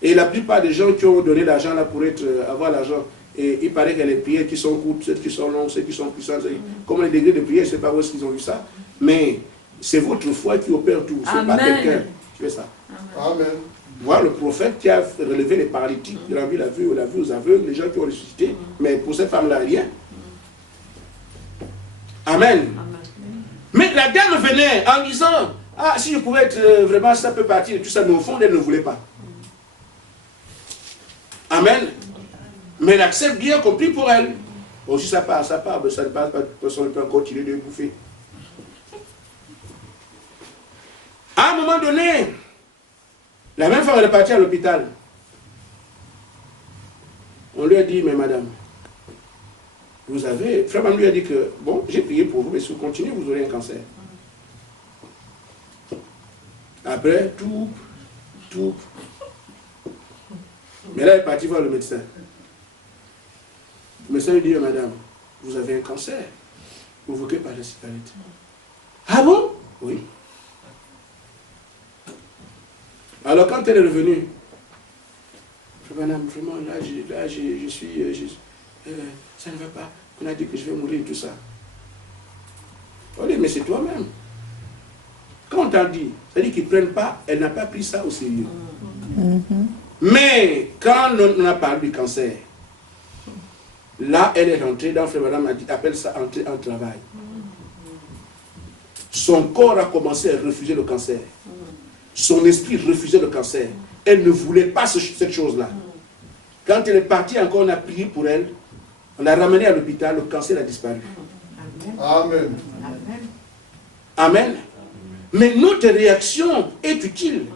Et la plupart des gens qui ont donné l'argent là pour avoir l'argent, et il paraît qu'il y a les prières qui sont courtes, celles qui sont longues, celles qui sont puissantes. Comme les degrés de prière, je ne sais pas où est-ce qu'ils ont vu ça. Mais c'est votre foi qui opère tout. Ce n'est pas quelqu'un qui fait ça. Amen. Voilà le prophète qui a relevé les paralytiques, il a vu la vue aux aveugles, les gens qui ont ressuscité. Mais pour cette femme-là, rien. Amen. Mais la dame venait en disant, ah, si je pouvais être vraiment, ça peut partir, et tout ça, mais au fond, elle ne voulait pas. Amen. Mais elle accepte bien compris pour elle. Aussi, ça part, mais ça ne passe pas, personne ne peut continuer de bouffer. À un moment donné, la même femme, elle est partie à l'hôpital. On lui a dit, mais madame, vous avez... Frère Maman lui a dit que, bon, j'ai prié pour vous, mais si vous continuez, vous aurez un cancer. Après, tout. Mais là, elle est partie voir le médecin. Le médecin lui dit, madame, vous avez un cancer, provoqué par la cigarette. Ah bon? Oui. Alors quand elle est revenue, madame, vraiment, là, je suis, ça ne va pas. On a dit que je vais mourir et tout ça. On dit, mais c'est toi-même. Quand on t'a dit, c'est-à-dire qu'ils ne prennent pas, elle n'a pas pris ça au sérieux. Mais quand on a parlé du cancer, là, elle est rentrée dans Frère Madame, appelle ça entrer en travail. Son corps a commencé à refuser le cancer. Son esprit refusait le cancer. Elle ne voulait pas cette chose-là. Quand elle est partie, encore on a prié pour elle. On l'a ramenée à l'hôpital, le cancer a disparu. Amen. Amen. Mais notre réaction est utile.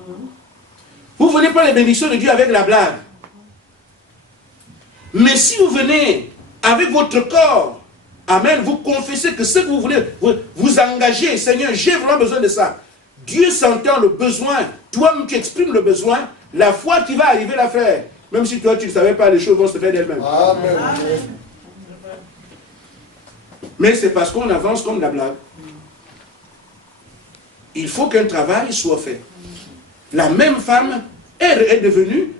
Vous venez pas les bénédictions de Dieu avec la blague. Mais si vous venez avec votre corps, amen, vous confessez que ce que vous voulez, vous engagez, Seigneur, j'ai vraiment besoin de ça. Dieu s'entend le besoin, toi-même tu exprimes le besoin, la foi qui va arriver la faire. Même si toi tu ne savais pas, les choses vont se faire d'elles-mêmes. Amen. Mais c'est parce qu'on avance comme la blague. Il faut qu'un travail soit fait. La même femme, elle est devenue,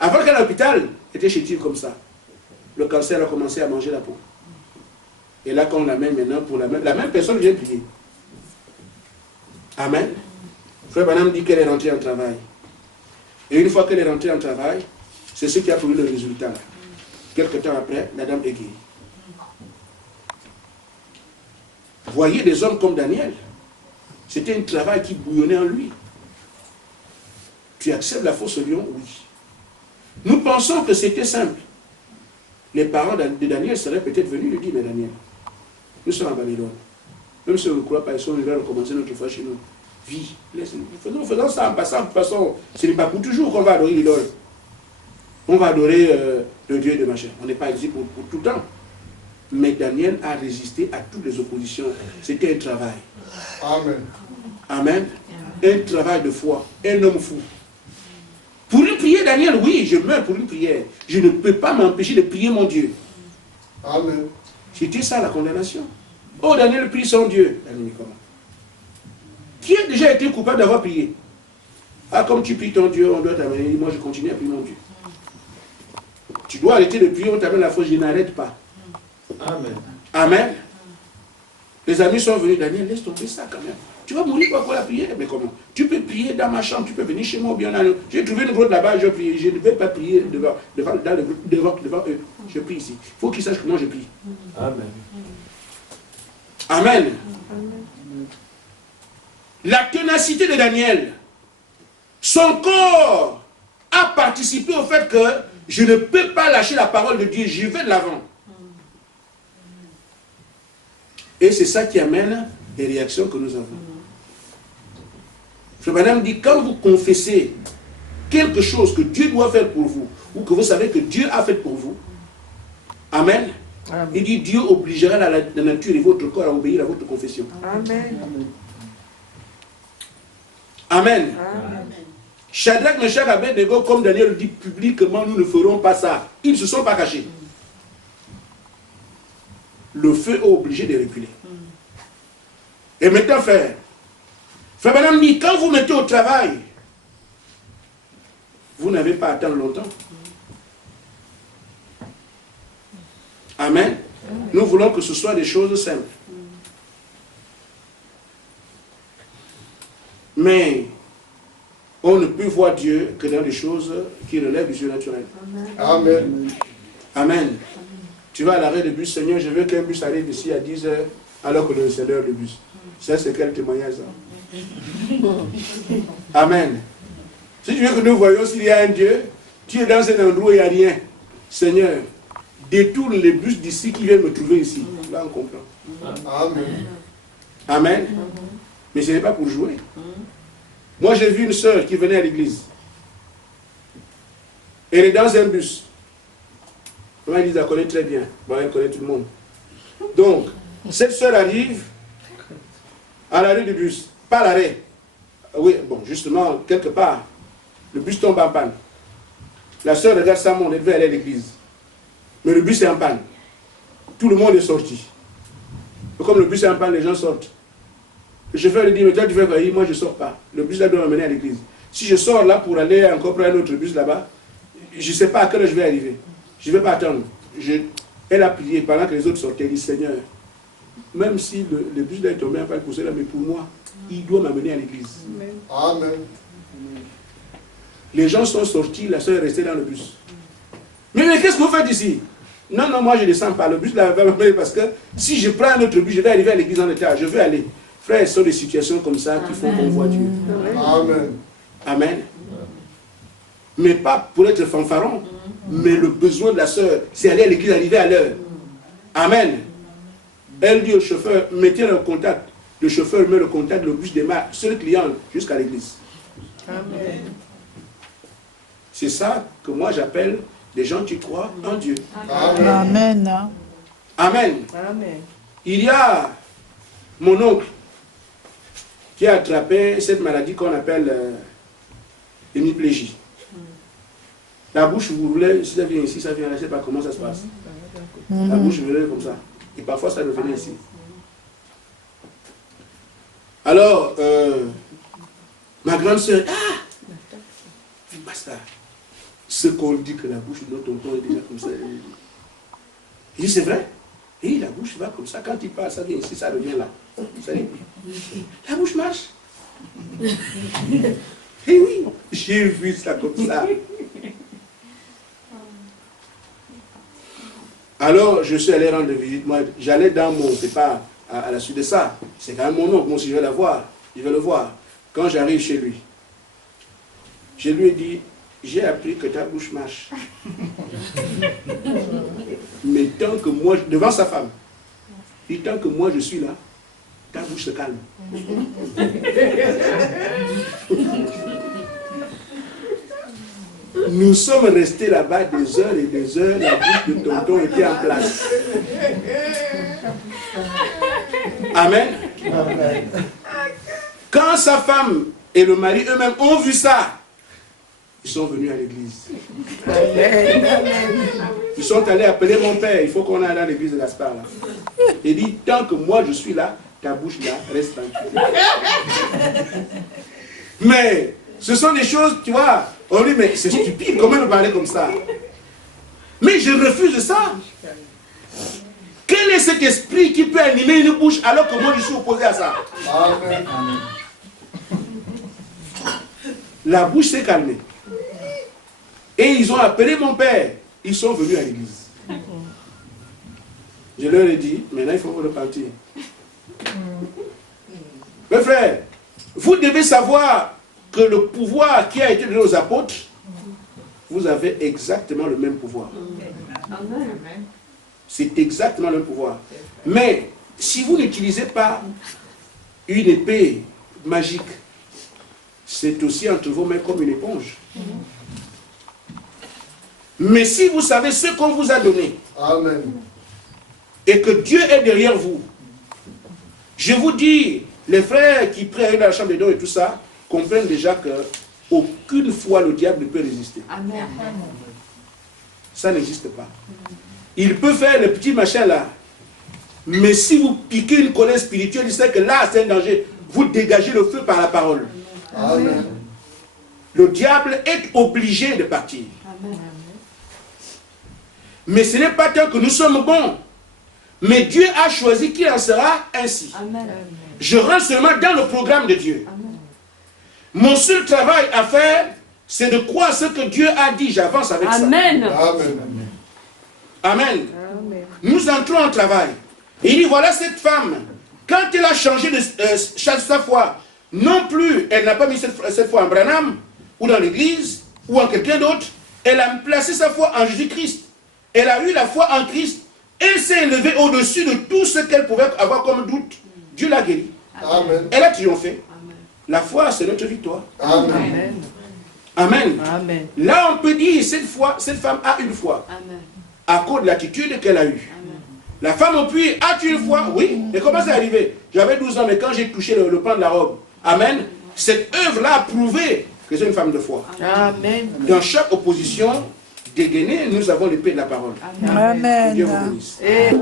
avant qu'elle à l'hôpital, elle était chétive comme ça. Le cancer a commencé à manger la peau. Et là, quand on l'amène maintenant pour la même personne vient prier. Amen. Frère Branham dit qu'elle est rentrée en travail. Et une fois qu'elle est rentrée en travail, c'est ce qui a produit le résultat. Quelque temps après, la dame est guérie. Voyez des hommes comme Daniel. C'était un travail qui bouillonnait en lui. Tu acceptes la fosse au lion? Oui. Nous pensons que c'était simple. les parents de Daniel seraient peut-être venus lui dire, mais Daniel, nous sommes à Babylone. Même si on ne croit pas, ils sont venus recommencer notre foi chez nous. Vie. Faisons ça en passant. De toute façon, ce n'est pas pour toujours qu'on va adorer l'idole. On va adorer le Dieu de ma chair. On n'est pas exilé pour tout le temps. Mais Daniel a résisté à toutes les oppositions. C'était un travail. Amen. Amen. Un travail de foi. Un homme fou. Pour une prière, Daniel, oui, je meurs pour une prière. Je ne peux pas m'empêcher de prier mon Dieu. Amen. C'était ça la condamnation. Oh, Daniel prie son Dieu. Daniel, comment? Qui a déjà été coupable d'avoir prié? Ah, comme tu pries ton Dieu, on doit t'amener. Moi, je continue à prier mon Dieu. Tu dois arrêter de prier, on t'amène la faute, je n'arrête pas. Amen. Amen. Les amis sont venus, Daniel, laisse tomber ça quand même. Tu vas mourir pour la prière, mais comment? Tu peux prier dans ma chambre, tu peux venir chez moi, bien j'ai trouvé une grotte là-bas, je prie. Je ne vais pas prier devant eux. Je prie ici. Il faut qu'ils sachent comment je prie. Amen. Amen. La ténacité de Daniel, son corps a participé au fait que je ne peux pas lâcher la parole de Dieu, je vais de l'avant. Et c'est ça qui amène les réactions que nous avons. Frère Branham dit, quand vous confessez quelque chose que Dieu doit faire pour vous, ou que vous savez que Dieu a fait pour vous, Amen. Amen. Il dit, Dieu obligera la nature et votre corps à obéir à votre confession. Amen. Amen. Shadrach, Meshach, Abednego, comme Daniel le dit publiquement, nous ne ferons pas ça. Ils ne se sont pas cachés. Le feu est obligé de reculer. Et maintenant, frère Branham dit, quand vous mettez au travail, vous n'avez pas à attendre longtemps. Amen. Nous voulons que ce soit des choses simples. Mais on ne peut voir Dieu que dans des choses qui relèvent du surnaturel. Amen. Amen. Tu vas à l'arrêt de bus, Seigneur, je veux qu'un bus arrive ici à 10 h alors que c'est l'heure de bus. Ça, c'est quel témoignage ça? Amen. Si tu veux que nous voyons s'il y a un Dieu, tu es dans cet endroit où il n'y a rien. Seigneur, détourne les bus d'ici qui viennent me trouver ici. Là, on comprend. Amen. Amen. Mais ce n'est pas pour jouer. Moi, j'ai vu une sœur qui venait à l'église. Elle est dans un bus. Comment ils disent, elle connaît très bien. Bon, elle connaît tout le monde. Donc, cette sœur arrive à l'arrêt du bus. Pas l'arrêt. Oui, bon, justement, quelque part, le bus tombe en panne. La sœur regarde sa montre, elle devait aller à l'église. Mais le bus est en panne. Tout le monde est sorti. Et comme le bus est en panne, les gens sortent. Le chauffeur lui dit, mais toi tu fais quoi? Moi je ne sors pas. Le bus là doit m'amener à l'église. Si je sors là pour aller encore prendre un autre bus là-bas, je ne sais pas à quelle heure je vais arriver. Je ne vais pas attendre. Elle a prié pendant que les autres sortaient. Elle dit, Seigneur, même si le bus là est tombé en panne pour cela, mais pour moi, il doit m'amener à l'église. Amen. Les gens sont sortis, la soeur est restée dans le bus. Mais qu'est-ce que vous faites ici? Non, non, moi je ne descends pas. Le bus là va m'amener parce que si je prends un autre bus, je vais arriver à l'église en état. Je vais aller. Frère, ce sont des situations comme ça qui font qu'on voit Dieu. Amen. Amen. Mais pas pour être fanfaron, mais le besoin de la sœur, c'est aller à l'église, arriver à l'heure. Amen. Elle dit au chauffeur, mettez le contact. Le chauffeur met le contact, le bus démarre, seul client jusqu'à l'église. Amen. C'est ça que moi j'appelle des gens qui croient en Dieu. Amen. Amen. Amen. Il y a mon oncle qui a attrapé cette maladie qu'on appelle hémiplégie. La bouche voulait, si ça vient ici, ça vient là, je ne sais pas comment ça se passe. La bouche voulait comme ça. Et parfois ça revenait ici. Alors, ma grande soeur, basta. Ce qu'on dit que la bouche de notre tonton est déjà comme ça. Il dit, c'est vrai? Et la bouche va comme ça. Quand il passe, ça vient ici, ça revient là. Ça dit, la bouche marche. Et oui, j'ai vu ça comme ça. Alors, je suis allé rendre visite. Moi, j'allais dans mon... C'est pas à la suite de ça. C'est quand même mon oncle. Moi aussi, je vais la voir. Je vais le voir. Quand j'arrive chez lui, je lui ai dit, j'ai appris que ta bouche marche. Mais tant que moi, devant sa femme, il dit, tant que moi je suis là, ta bouche se calme. Nous sommes restés là-bas des heures et des heures, la bouche de tonton était en place. Amen. Quand sa femme et le mari eux-mêmes ont vu ça, ils sont venus à l'église. Ils sont allés appeler mon père. Il faut qu'on aille dans l'église de Gaspard là. Il dit, tant que moi je suis là, ta bouche là, reste tranquille. Mais ce sont des choses, tu vois, on dit, mais c'est stupide, comment nous parler comme ça? Mais je refuse ça. Quel est cet esprit qui peut animer une bouche alors que moi je suis opposé à ça? Amen. La bouche s'est calmée. Et ils ont appelé mon père. Ils sont venus à l'église. Je leur ai dit, maintenant il faut repartir. Mes frères, vous devez savoir que le pouvoir qui a été donné aux apôtres, vous avez exactement le même pouvoir. C'est exactement le même pouvoir. Mais si vous n'utilisez pas une épée magique, c'est aussi entre vos mains comme une éponge. Mais si vous savez ce qu'on vous a donné, Amen. et que Dieu est derrière vous, je vous dis, les frères qui prient dans la chambre des dons et tout ça, comprennent déjà que aucune fois le diable ne peut résister. Amen. Ça n'existe pas. Il peut faire le petit machin là, mais si vous piquez une colère spirituelle, il sait que là c'est un danger. Vous dégagez le feu par la parole. Amen. Le diable est obligé de partir. Amen. Mais ce n'est pas tant que nous sommes bons. Mais Dieu a choisi qu'il en sera ainsi. Amen. Je rentre seulement dans le programme de Dieu. Amen. Mon seul travail à faire, c'est de croire ce que Dieu a dit. J'avance avec Amen. Amen. ça. Amen. Amen. Nous entrons en travail. Et il dit, voilà cette femme, quand elle a changé de sa foi, non plus, elle n'a pas mis cette foi en Branham, ou dans l'église, ou en quelqu'un d'autre, elle a placé sa foi en Jésus-Christ. Elle a eu la foi en Christ. Elle s'est élevée au-dessus de tout ce qu'elle pouvait avoir comme doute. Dieu l'a guérie. Amen. Elle a triomphé. Amen. La foi, c'est notre victoire. Amen. Amen. Amen. Là, on peut dire, cette femme a une foi. Amen. À cause de l'attitude qu'elle a eue. Amen. La femme au puits, as-tu une foi? Oui. Et comment c'est arrivé? J'avais 12 ans, mais quand j'ai touché le pan de la robe, amen, cette œuvre-là a prouvé que c'est une femme de foi. Amen. Dans chaque opposition dégainée, nous avons l'épée de la parole. Amen. Que Amen. Dieu vous bénisse. Amen.